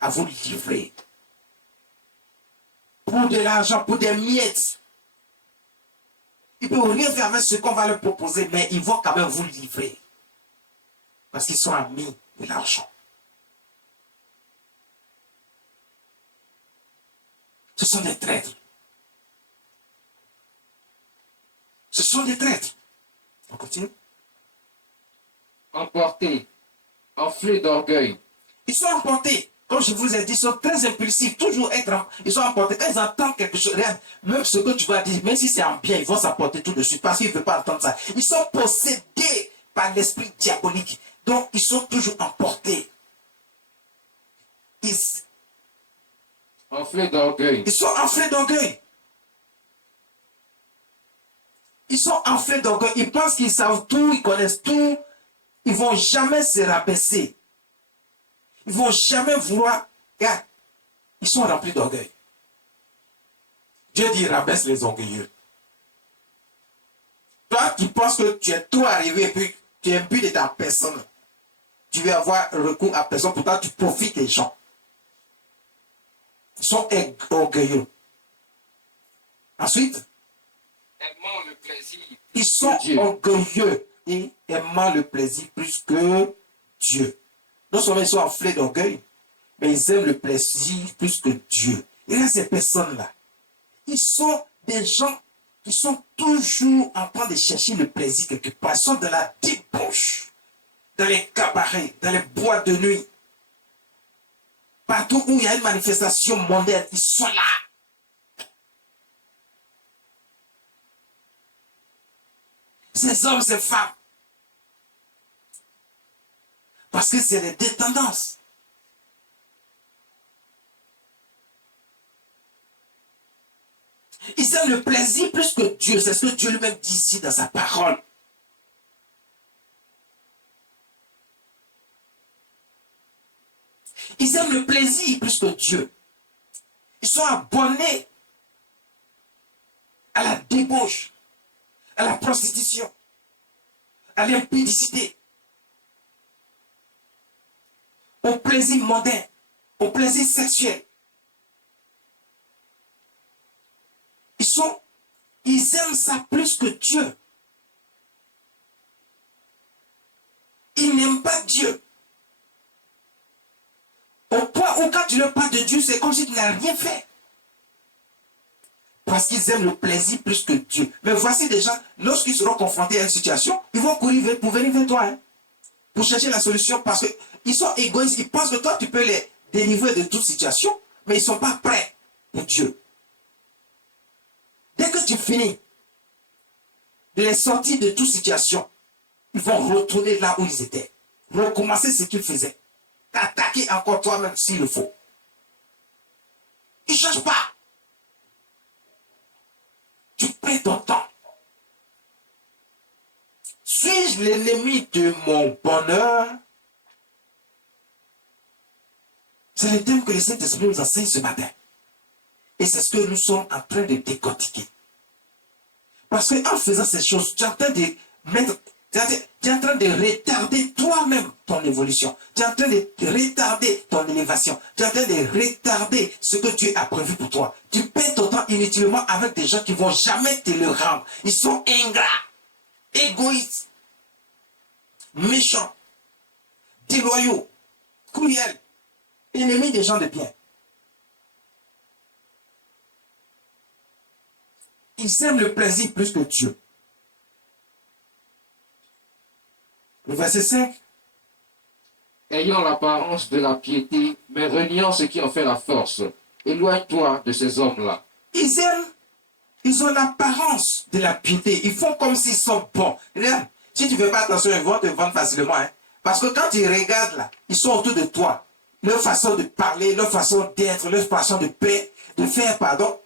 à vous livrer. Pour de l'argent, pour des miettes. Ils ne peuvent rien faire avec ce qu'on va leur proposer, mais ils vont quand même vous livrer. Parce qu'ils sont amis de l'argent. Ce sont des traîtres. Ce sont des traîtres. On continue. Emportés. Enflés d'orgueil. Ils sont emportés. Comme je vous ai dit, ils sont très impulsifs. Toujours ils sont emportés. Quand ils entendent quelque chose, regarde, même ce que tu vas dire, même si c'est en bien, ils vont s'emporter tout de suite parce qu'ils ne veulent pas entendre ça. Ils sont possédés par l'esprit diabolique. Donc, ils sont toujours emportés. Enflés d'orgueil. Ils sont enflés d'orgueil. Ils sont enflés d'orgueil. Ils pensent qu'ils savent tout, ils connaissent tout. Ils ne vont jamais se rabaisser. Ils ne vont jamais vouloir. Regarde, ils sont remplis d'orgueil. Dieu dit rabaisse les orgueilleux. Toi qui penses que tu es tout arrivé et puis tu es imbu de ta personne, tu veux avoir recours à personne, pourtant tu profites des gens. Ils sont orgueilleux. Ensuite, Aimant le plaisir. ils sont orgueilleux et aimant le plaisir plus que Dieu. Non seulement ils sont enflés d'orgueil, mais ils aiment le plaisir plus que Dieu. Et là, ces personnes-là, ils sont des gens qui sont toujours en train de chercher le plaisir quelque part. Ils sont dans la débauche, dans les cabarets, dans les boîtes de nuit. Partout où il y a une manifestation mondaine, ils sont là. Ces hommes, ces femmes. Parce que c'est les deux tendances. Ils aiment le plaisir plus que Dieu. C'est ce que Dieu lui-même dit ici dans sa parole. Ils aiment le plaisir plus que Dieu. Ils sont abonnés à la débauche, à la prostitution, à l'impudicité, au plaisir mondain, au plaisir sexuel. Ils aiment ça plus que Dieu. tu leur parles de Dieu, c'est comme si tu n'as rien fait. Parce qu'ils aiment le plaisir plus que Dieu. Mais voici des gens, lorsqu'ils seront confrontés à une situation, ils vont courir pour venir vers toi, hein, pour chercher la solution, parce qu'ils sont égoïstes. Ils pensent que toi, tu peux les délivrer de toute situation, mais ils ne sont pas prêts pour Dieu. Dès que tu finis de les sortir de toute situation, ils vont retourner là où ils étaient, recommencer ce qu'ils faisaient, t'attaquer encore toi-même s'il le faut. Ils ne cherchent pas. Tu perds ton temps. Suis-je l'ennemi de mon bonheur? C'est le thème que le Saint-Esprit nous enseigne ce matin. Et c'est ce que nous sommes en train de décortiquer. Parce qu'en faisant ces choses, tu es en train de mettre, tu es en train de retarder toi-même ton évolution. Tu es en train de retarder ton élévation. Tu es en train de retarder ce que Dieu a prévu pour toi. Tu perds ton temps inutilement avec des gens qui ne vont jamais te le rendre. Ils sont ingrats, égoïstes, méchants, déloyaux, cruels, ennemis des gens de bien. Ils aiment le plaisir plus que Dieu. Le verset 5. Ayant l'apparence de la piété, mais reniant ce qui en fait la force. Éloigne-toi de ces hommes-là. Ils ont l'apparence de la piété. Ils font comme s'ils sont bons. Regarde, si tu ne fais pas attention, ils vont te vendre facilement. Hein? Parce que quand tu regardes là, ils sont autour de toi. Leur façon de parler, leur façon d'être, leur façon de faire, pardon.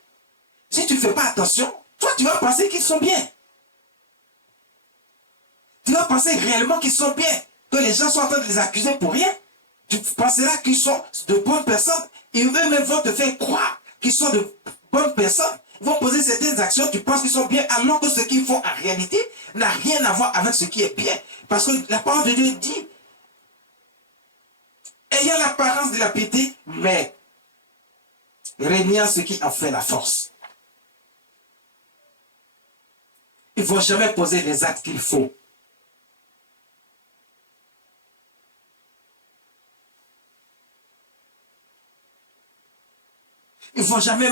Si tu ne fais pas attention, toi, tu vas penser qu'ils sont bien. Tu vas penser réellement qu'ils sont bien. Que les gens sont en train de les accuser pour rien. Tu penseras qu'ils sont de bonnes personnes. Et eux-mêmes vont te faire croire qu'ils sont de bonnes personnes. Ils vont poser certaines actions, tu penses qu'ils sont bien, alors que ce qu'ils font en réalité n'a rien à voir avec ce qui est bien. Parce que la parole de Dieu dit, ayant l'apparence de la piété, mais régnant ce qui en fait la force. Ils ne vont jamais poser les actes qu'il faut. Ils ne vont jamais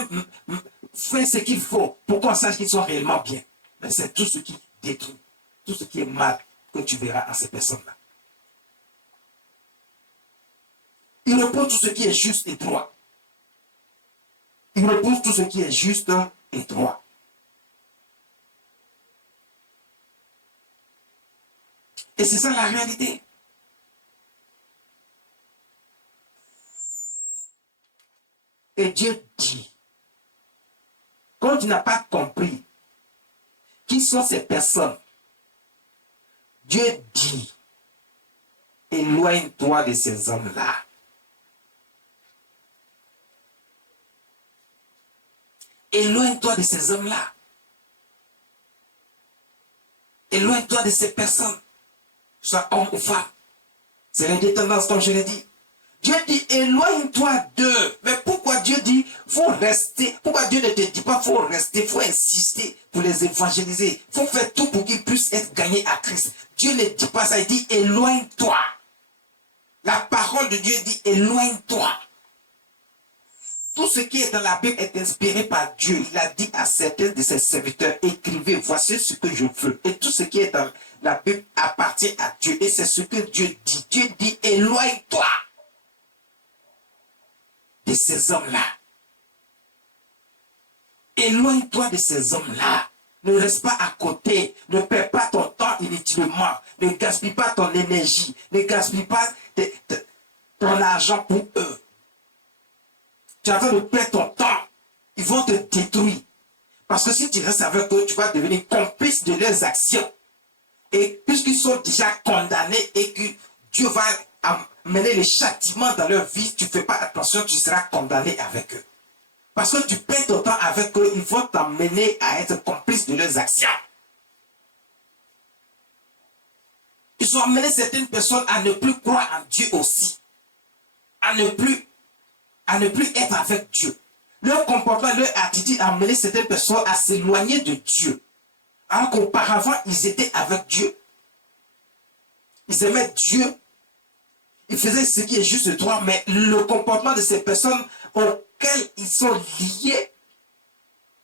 faire ce qu'il faut pour qu'on sache qu'ils sont réellement bien. Mais c'est tout ce qui détruit, tout ce qui est mal que tu verras en ces personnes-là. Ils reposent tout ce qui est juste et droit. Ils reposent tout ce qui est juste et droit. Et c'est ça la réalité. Et Dieu dit, quand tu n'as pas compris qui sont ces personnes, Dieu dit, éloigne-toi de ces hommes-là. Éloigne-toi de ces hommes-là. Éloigne-toi de ces personnes. Soit homme ou femme. C'est les deux tendances, comme je l'ai dit. Dieu dit, éloigne-toi d'eux. Mais pourquoi Dieu dit, faut rester? Pourquoi Dieu ne te dit pas, faut rester, faut insister pour les évangéliser? Faut faire tout pour qu'ils puissent être gagnés à Christ. Dieu ne dit pas ça, il dit, éloigne-toi. La parole de Dieu dit, éloigne-toi. Tout ce qui est dans la Bible est inspiré par Dieu. Il a dit à certains de ses serviteurs, écrivez, voici ce que je veux. Et tout ce qui est dans la Bible appartient à Dieu. Et c'est ce que Dieu dit. Dieu dit, éloigne-toi de ces hommes-là. Éloigne-toi de ces hommes-là. Ne reste pas à côté. Ne perds pas ton temps inutilement. Ne gaspille pas ton énergie. Ne gaspille pas ton argent pour eux. Tu es en train de perdre ton temps. Ils vont te détruire. Parce que si tu restes avec eux, tu vas devenir complice de leurs actions. Et puisqu'ils sont déjà condamnés et que Dieu va amener le châtiment dans leur vie, tu ne fais pas attention, tu seras condamné avec eux. Parce que tu perds ton temps avec eux, ils vont t'amener à être complice de leurs actions. Ils ont amené certaines personnes à ne plus croire en Dieu aussi. À ne plus être avec Dieu. Leur comportement, leur attitude a amené certaines personnes à s'éloigner de Dieu. Alors qu'auparavant, ils étaient avec Dieu. Ils aimaient Dieu. Ils faisaient ce qui est juste et droit, mais le comportement de ces personnes auxquelles ils sont liés,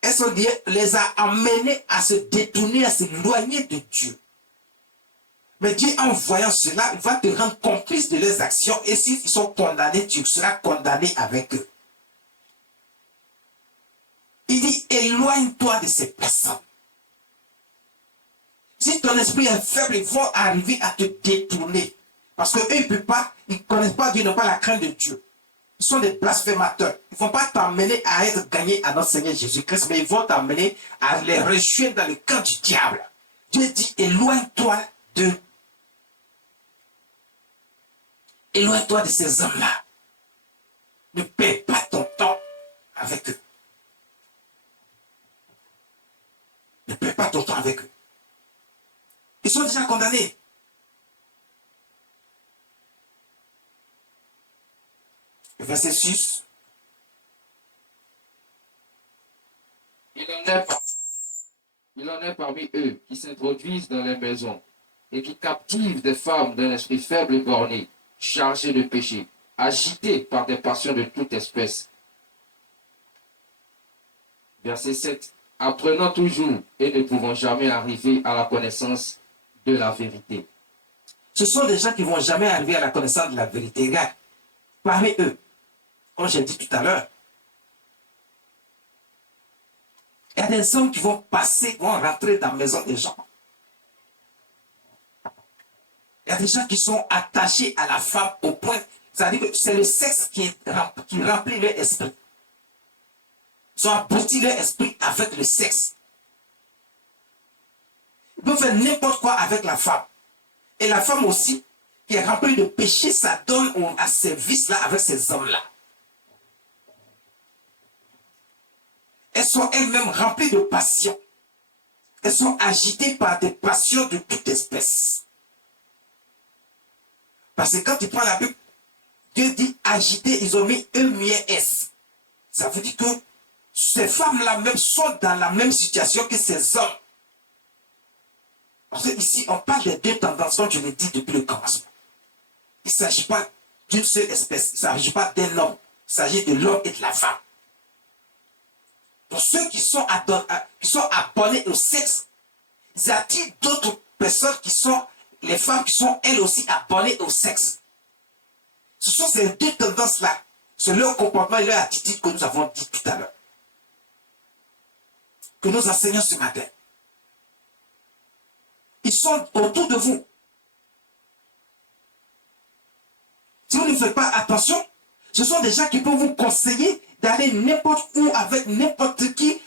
elles sont liées, les a amenés à se détourner, à s'éloigner de Dieu. Mais Dieu, en voyant cela, il va te rendre complice de leurs actions. Et s'ils sont condamnés, tu seras condamné avec eux. Il dit, éloigne-toi de ces personnes. Si ton esprit est faible, ils vont arriver à te détourner. Parce qu'eux, ils ne peuvent pas, ils ne connaissent pas Dieu, ils n'ont pas la crainte de Dieu. Ils sont des blasphémateurs. Ils ne vont pas t'emmener à être gagné à notre Seigneur Jésus-Christ, mais ils vont t'emmener à les rejoindre dans le camp du diable. Dieu dit, éloigne-toi de ces hommes-là. Ne perds pas ton temps avec eux. Ne perds pas ton temps avec eux. Ils sont déjà condamnés. Verset 6. Il en est parmi eux qui s'introduisent dans les maisons et qui captivent des femmes d'un esprit faible et borné, chargées de péché, agitées par des passions de toute espèce. Verset 7. Apprenant toujours et ne pouvant jamais arriver à la connaissance de la vérité. Ce sont des gens qui ne vont jamais arriver à la connaissance de la vérité. Regarde, parmi eux, comme j'ai dit tout à l'heure, il y a des hommes qui vont passer, vont rentrer dans la maison des gens. Il y a des gens qui sont attachés à la femme au point, c'est-à-dire que c'est le sexe qui remplit leur esprit. Ils ont abouti leur esprit avec le sexe. Ils peuvent faire n'importe quoi avec la femme. Et la femme aussi, qui est remplie de péché, ça donne à ces vices-là avec ces hommes-là. Elles sont elles-mêmes remplies de passion. Elles sont agitées par des passions de toute espèce. Parce que quand tu prends la Bible, Dieu dit agité, ils ont mis E-S. Ça veut dire que ces femmes-là même sont dans la même situation que ces hommes. Parce que ici, on parle des deux tendances, comme je l'ai dit depuis le commencement. Il ne s'agit pas d'une seule espèce. Il ne s'agit pas d'un homme. Il s'agit de l'homme et de la femme. Pour ceux qui sont abonnés au sexe, ils attirent d'autres personnes qui sont les femmes qui sont elles aussi abonnées au sexe. Ce sont ces deux tendances-là. C'est leur comportement et leur attitude que nous avons dit tout à l'heure. Que nous enseignons ce matin. Ils sont autour de vous. Si vous ne faites pas attention, ce sont des gens qui peuvent vous conseiller d'aller n'importe où avec n'importe qui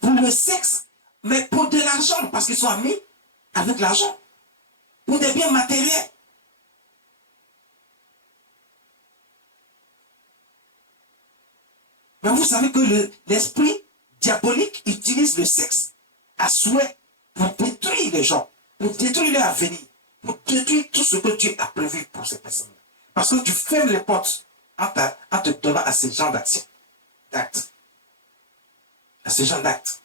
pour le sexe, mais pour de l'argent, parce qu'ils sont amis avec l'argent, pour des biens matériels. Mais vous savez que l'esprit diabolique utilise le sexe à souhait pour détruire les gens, pour détruire leur avenir, pour détruire tout ce que Dieu a prévu pour ces personnes. Parce que tu fermes les portes en te donnant à ces gens d'action, d'actes. À ces gens d'actes.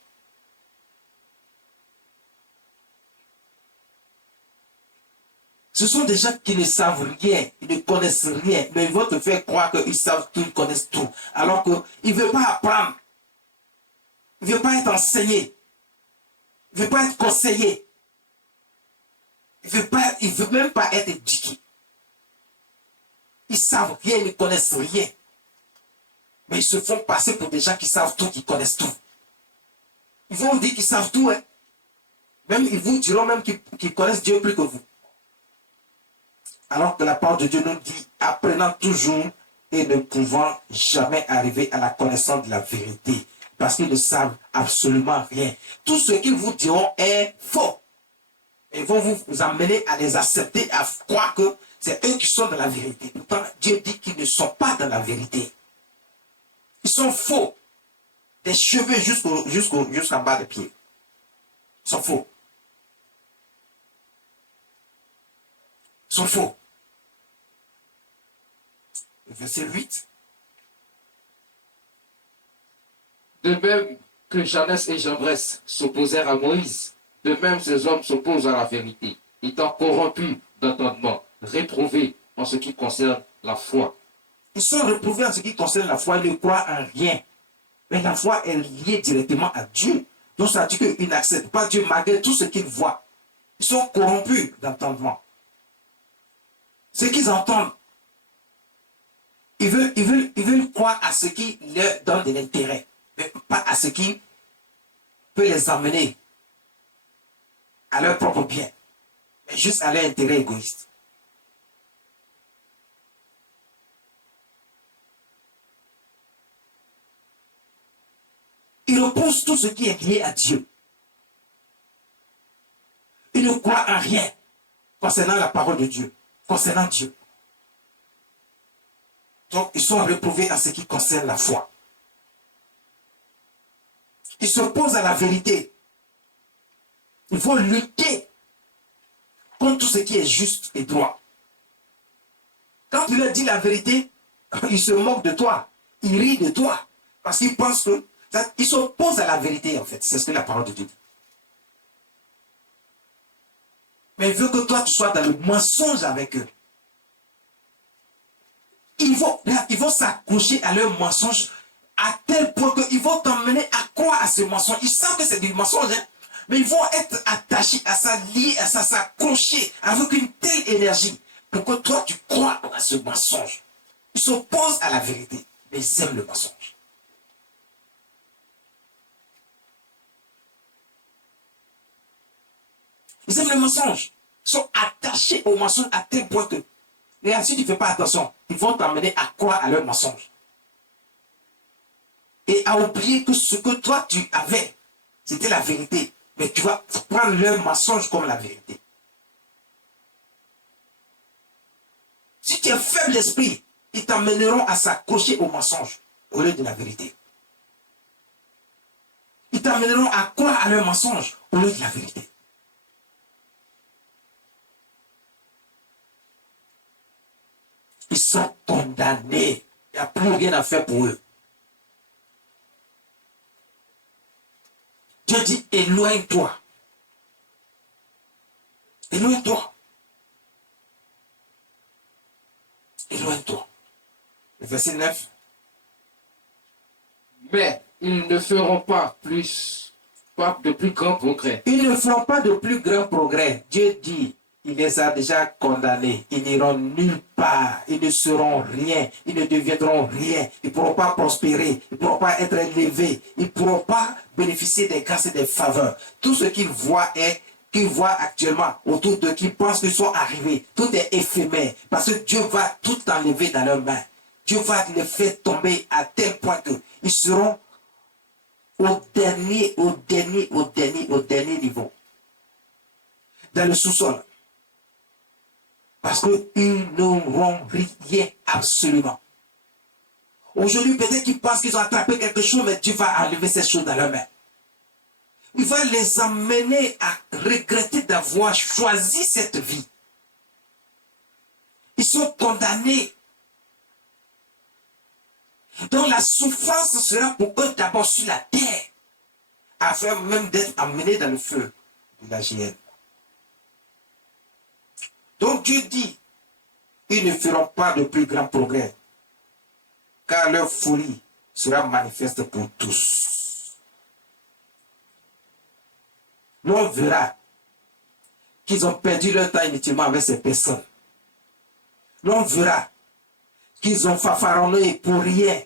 Ce sont des gens qui ne savent rien, ils ne connaissent rien, mais ils vont te faire croire qu'ils savent tout, ils connaissent tout. Alors qu'ils ne veulent pas apprendre. Ils ne veulent pas être enseignés. Ils ne veulent pas être conseillés. Ils ne veulent même pas être éduqués. Ils ne savent rien, ils ne connaissent rien. Mais ils se font passer pour des gens qui savent tout, qui connaissent tout. Ils vont vous dire qu'ils savent tout. Hein. Même, ils vous diront même qu'ils connaissent Dieu plus que vous. Alors que la parole de Dieu nous dit, apprenant toujours et ne pouvant jamais arriver à la connaissance de la vérité. Parce qu'ils ne savent absolument rien. Tout ce qu'ils vous diront est faux. Ils vont vous amener à les accepter, à croire que c'est eux qui sont dans la vérité. Pourtant, Dieu dit qu'ils ne sont pas dans la vérité. Ils sont faux. Des cheveux jusqu'en bas des pieds. Ils sont faux. Ils sont faux. Verset 8. De même que Janès et Jambres s'opposèrent à Moïse, de même ces hommes s'opposent à la vérité, étant corrompus d'entendement, réprouvés en ce qui concerne la foi. Ils sont reprouvés en ce qui concerne la foi. Ils ne croient en rien. Mais la foi est liée directement à Dieu. Donc ça dit qu'ils n'acceptent pas Dieu malgré tout ce qu'ils voient. Ils sont corrompus d'entendement. Ce qu'ils entendent, ils veulent croire à ce qui leur donne de l'intérêt, mais pas à ce qui peut les amener à leur propre bien, mais juste à leur intérêt égoïste. Ils repoussent tout ce qui est lié à Dieu. Ils ne croient en rien concernant la parole de Dieu, concernant Dieu. Donc, ils sont reprouvés en ce qui concerne la foi. Ils s'opposent à la vérité. Il faut lutter contre tout ce qui est juste et droit. Quand tu leur dis la vérité, ils se moquent de toi. Ils rient de toi. Parce qu'ils pensent que... Ils s'opposent à la vérité, en fait. C'est ce que la parole de Dieu dit. Mais il veut que toi, tu sois dans le mensonge avec eux. Ils vont s'accrocher à leur mensonge à tel point qu'ils vont t'emmener à croire à ce mensonge. Ils savent que c'est du mensonge, hein? Mais ils vont être attachés à ça, liés à ça, s'accrocher avec une telle énergie pour que toi, tu crois à ce mensonge. Ils s'opposent à la vérité, mais ils aiment le mensonge. Ils aiment le mensonge. Ils sont attachés au mensonge à tel point que, et si tu ne fais pas attention, ils vont t'amener à croire à leur mensonge. Et à oublier que ce que toi tu avais, c'était la vérité. Mais tu vas prendre leur mensonge comme la vérité. Si tu es faible d'esprit, ils t'amèneront à s'accrocher au mensonge au lieu de la vérité. Ils t'amèneront à croire à leur mensonge au lieu de la vérité. Ils sont condamnés. Il n'y a plus rien à faire pour eux. Dieu dit, éloigne-toi. Éloigne-toi. Éloigne-toi. Le verset 9. Mais ils ne feront pas de plus grands progrès. Ils ne feront pas de plus grands progrès. Dieu dit, il les a déjà condamnés. Ils n'iront nulle part. Ils ne seront rien. Ils ne deviendront rien. Ils ne pourront pas prospérer. Ils ne pourront pas être élevés. Ils ne pourront pas bénéficier des grâces et des faveurs. Tout ce qu'ils voient actuellement autour d'eux, qu'ils pensent qu'ils sont arrivés, tout est éphémère. Parce que Dieu va tout enlever dans leurs mains. Dieu va les faire tomber à tel point qu'ils seront au dernier niveau. Dans le sous-sol. Parce qu'ils n'auront rien absolument. Aujourd'hui, peut-être qu'ils pensent qu'ils ont attrapé quelque chose, mais Dieu va enlever ces choses dans leurs mains. Il va les amener à regretter d'avoir choisi cette vie. Ils sont condamnés. Donc la souffrance sera pour eux d'abord sur la terre, afin même d'être amenés dans le feu de la géhenne. Donc Dieu dit, ils ne feront pas de plus grands progrès, car leur folie sera manifeste pour tous. L'on verra qu'ils ont perdu leur temps inutilement avec ces personnes. L'on verra qu'ils ont fanfaronné pour rien.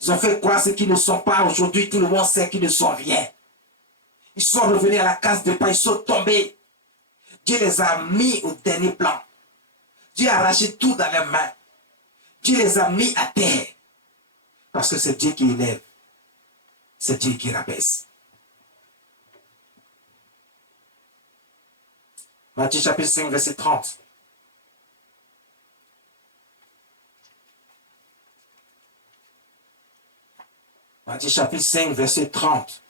Ils ont fait croire ce qu'ils ne sont pas. Aujourd'hui, tout le monde sait qu'ils ne sont rien. Ils sont revenus à la case de pain, ils sont tombés. Dieu les a mis au dernier plan. Dieu a arraché tout dans leurs mains. Dieu les a mis à terre. Parce que c'est Dieu qui élève. C'est Dieu qui rabaisse. Matthieu chapitre 5, verset 30. Matthieu chapitre 5, verset 30.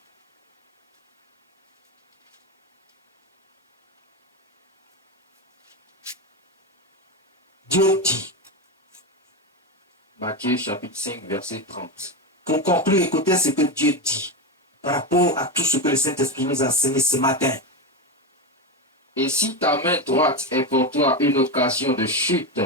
Dieu dit. Matthieu chapitre 5, verset 30. Pour conclure, écoutez ce que Dieu dit par rapport à tout ce que le Saint-Esprit nous a enseigné ce matin. Et si ta main droite est pour toi une occasion de chute,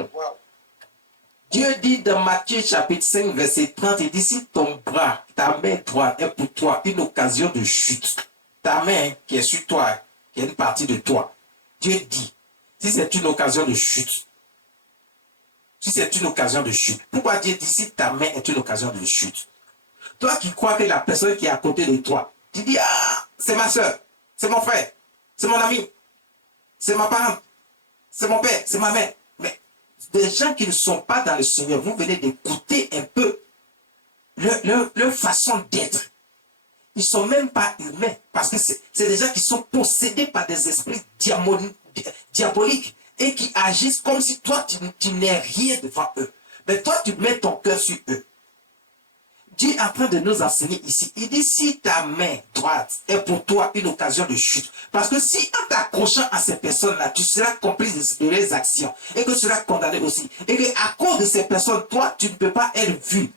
Dieu dit dans Matthieu chapitre 5, verset 30, il dit, si ton bras, ta main droite est pour toi une occasion de chute, ta main qui est sur toi, qui est une partie de toi, Dieu dit, si c'est une occasion de chute, si c'est une occasion de chute, pourquoi Dieu dit, si ta main est une occasion de chute? Toi qui crois que la personne qui est à côté de toi, tu dis, ah, c'est ma soeur, c'est mon frère, c'est mon ami, c'est ma parente, c'est mon père, c'est ma mère. Mais des gens qui ne sont pas dans le Seigneur, vous venez d'écouter un peu leur façon d'être. Ils ne sont même pas humains, parce que c'est des gens qui sont possédés par des esprits diaboliques et qui agissent comme si toi, tu n'es rien devant eux. Mais toi, tu mets ton cœur sur eux. Dieu est en train de nous enseigner ici. Il dit, si ta main droite est pour toi une occasion de chute, parce que si en t'accrochant à ces personnes-là, tu seras complice de leurs actions, et que tu seras condamné aussi, et qu'à cause de ces personnes, toi, tu ne peux pas être vu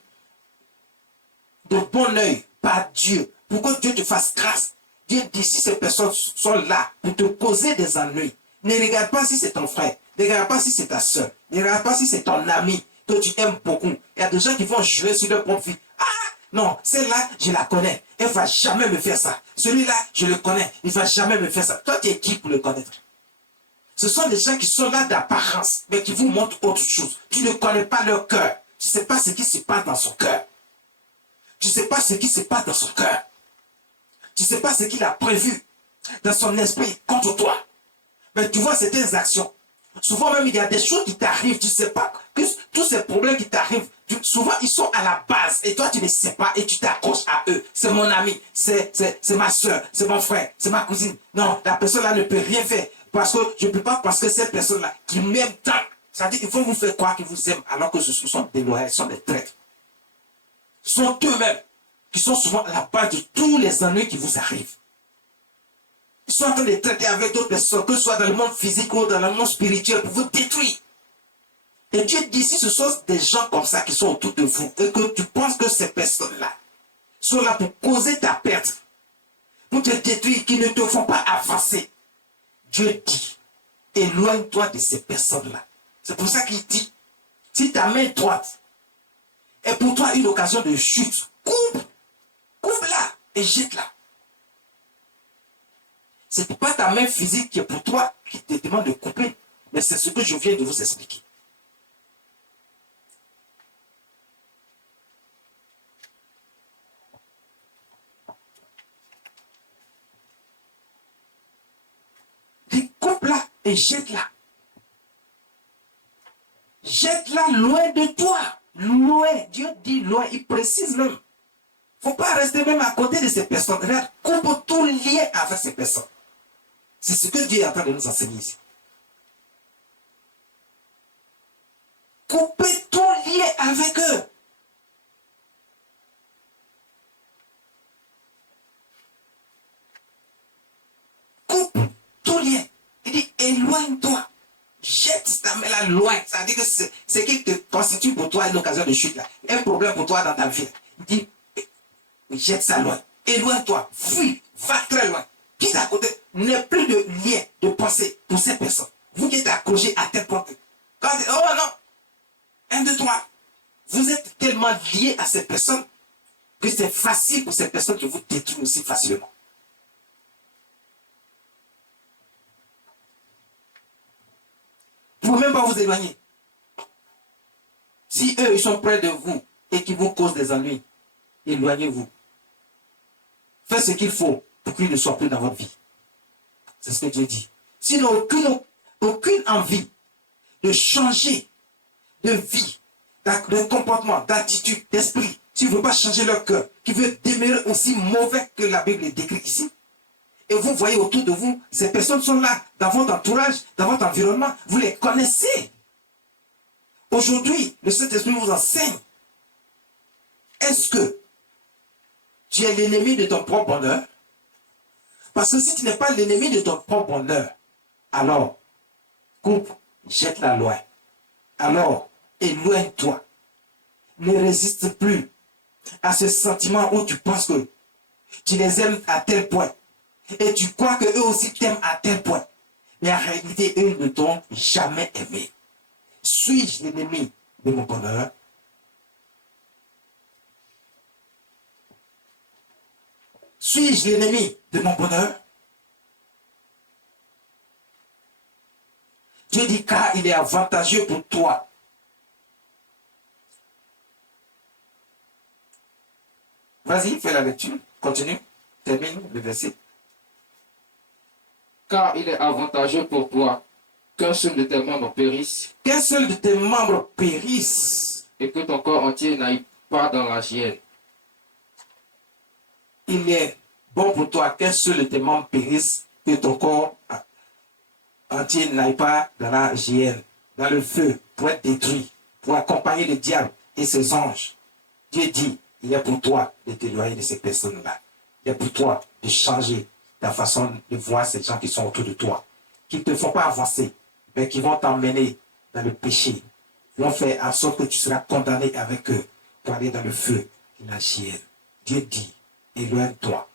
de bon œil par Dieu, pour que Dieu te fasse grâce. Dieu dit, si ces personnes sont là pour te causer des ennuis, ne regarde pas si c'est ton frère, ne regarde pas si c'est ta soeur, ne regarde pas si c'est ton ami que tu aimes beaucoup. Il y a des gens qui vont jouer sur leur propre vie. Ah, non, celle-là, je la connais. Elle ne va jamais me faire ça. Celui-là, je le connais. Il ne va jamais me faire ça. Toi, tu es qui pour le connaître? Ce sont des gens qui sont là d'apparence, mais qui vous montrent autre chose. Tu ne connais pas leur cœur. Tu ne sais pas ce qui se passe dans son cœur. Tu ne sais pas ce qui se passe dans son cœur. Tu ne sais pas ce qu'il a prévu dans son esprit contre toi. Mais tu vois certaines actions. Souvent même, il y a des choses qui t'arrivent. Tu ne sais pas que tous ces problèmes qui t'arrivent, souvent, ils sont à la base. Et toi, tu ne sais pas et tu t'accroches à eux. C'est mon ami, c'est ma soeur, c'est mon frère, c'est ma cousine. Non, la personne-là ne peut rien faire. Parce que je ne peux pas, parce que cette personne-là qui m'aime tant. C'est-à-dire qu'il faut vous faire croire qu'ils vous aiment alors que ce sont des loyaux, ce sont des traîtres. Ce sont eux-mêmes qui sont souvent à la base de tous les ennuis qui vous arrivent. Ils sont en train de traiter avec d'autres personnes, que ce soit dans le monde physique ou dans le monde spirituel, pour vous détruire. Et Dieu dit, si ce sont des gens comme ça qui sont autour de vous, et que tu penses que ces personnes-là sont là pour causer ta perte, pour te détruire, qui ne te font pas avancer, Dieu dit, éloigne-toi de ces personnes-là. C'est pour ça qu'il dit, si ta main droite est pour toi une occasion de chute, coupe-la et jette-la. Ce n'est pas ta main physique qui est pour toi qui te demande de couper, mais c'est ce que je viens de vous expliquer. Dis, coupe-la et jette-la. Jette-la loin de toi. Loin. Dieu dit loin, il précise même. Il ne faut pas rester même à côté de ces personnes. Regarde, coupe tout lien avec ces personnes. C'est ce que Dieu est en train de nous enseigner ici. Coupez tout lien avec eux. Coupe tout lien. Il dit, éloigne-toi. Jette ta main là loin. Ça veut dire que ce qui te constitue pour toi une occasion de chute là, un problème pour toi dans ta vie. Il dit, jette ça loin. Éloigne-toi. Fuis. Va très loin. Quitte à côté. N'est plus de lien, de pensée pour ces personnes. Vous qui êtes accrochés à tel point que, quand oh non, 1, 2, 3, vous êtes tellement liés à ces personnes que c'est facile pour ces personnes de vous détruire aussi facilement. Vous ne pouvez même pas vous éloigner. Si eux, ils sont près de vous et qu'ils vous causent des ennuis, éloignez-vous. Faites ce qu'il faut pour qu'ils ne soient plus dans votre vie. C'est ce que Dieu dit. Sinon, aucune envie de changer de vie, de comportement, d'attitude, d'esprit, s'ils ne veulent pas changer leur cœur, qui veut demeurer aussi mauvais que la Bible décrit ici. Et vous voyez autour de vous, ces personnes sont là, dans votre entourage, dans votre environnement, vous les connaissez. Aujourd'hui, le Saint-Esprit vous enseigne. Est-ce que tu es l'ennemi de ton propre bonheur? Parce que si tu n'es pas l'ennemi de ton propre bonheur, alors, coupe, jette-la loin. Alors, éloigne-toi. Ne résiste plus à ce sentiment où tu penses que tu les aimes à tel point. Et tu crois qu'eux aussi t'aiment à tel point. Mais en réalité, eux ne t'ont jamais aimé. Suis-je l'ennemi de mon bonheur? Suis-je l'ennemi de mon bonheur? Dieu dit car il est avantageux pour toi. Vas-y, fais la lecture. Continue. Termine le verset. Car il est avantageux pour toi qu'un seul de tes membres périsse Qu'un seul de tes membres périsse. et que ton corps entier n'aille pas dans la géhenne. Il est bon pour toi qu'un seul de tes membres périsse, que ton corps entier n'aille pas dans la géhenne, dans le feu, pour être détruit, pour accompagner le diable et ses anges. Dieu dit, il est pour toi de t'éloigner de ces personnes-là. Il est pour toi de changer ta façon de voir ces gens qui sont autour de toi, qui ne te font pas avancer, mais qui vont t'emmener dans le péché, vont faire en sorte que tu seras condamné avec eux pour aller dans le feu de la géhenne. Dieu dit, éloigne-toi.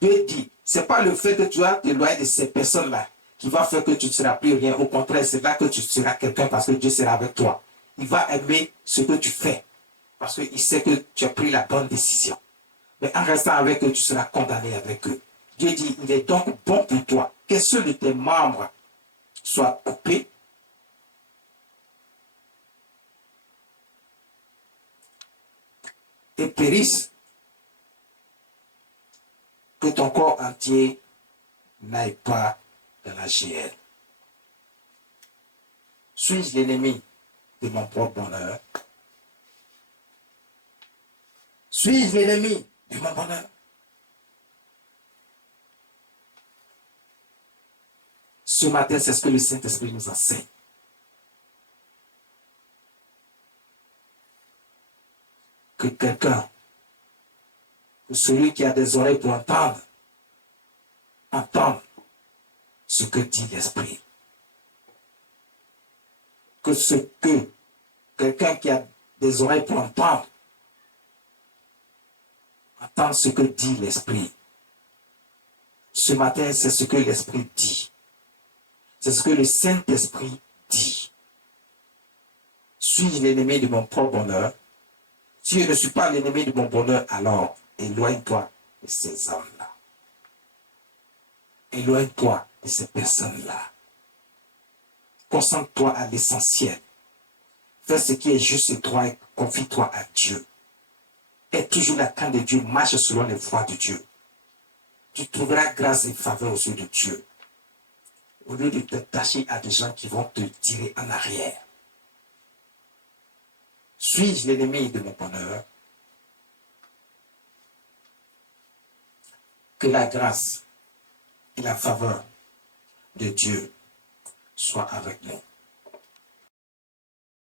Dieu dit, ce n'est pas le fait que tu vas t'éloigner de ces personnes-là qui va faire que tu ne seras plus rien. Au contraire, c'est là que tu seras quelqu'un parce que Dieu sera avec toi. Il va aimer ce que tu fais parce qu'il sait que tu as pris la bonne décision. Mais en restant avec eux, tu seras condamné avec eux. Dieu dit, il est donc bon pour toi que ceux de tes membres soient coupés et périssent, que ton corps entier n'aille pas dans la géhenne. Suis-je l'ennemi de mon propre bonheur? Suis-je l'ennemi de mon bonheur? Ce matin, c'est ce que le Saint-Esprit nous enseigne. Que quelqu'un, que celui qui a des oreilles pour entendre, entende ce que dit l'Esprit. Que ce que quelqu'un qui a des oreilles pour entendre, entende ce que dit l'Esprit. Ce matin, c'est ce que l'Esprit dit. C'est ce que le Saint-Esprit dit. Suis-je l'ennemi de mon propre bonheur? Si je ne suis pas l'ennemi de mon bonheur, alors éloigne-toi de ces hommes-là. Éloigne-toi de ces personnes-là. Concentre-toi à l'essentiel. Fais ce qui est juste et droit et confie-toi à Dieu. Aie toujours la crainte de Dieu, marche selon les voies de Dieu. Tu trouveras grâce et faveur aux yeux de Dieu. Au lieu de t'attacher à des gens qui vont te tirer en arrière. Suis-je l'ennemi de mon bonheur? Que la grâce et la faveur de Dieu soient avec nous.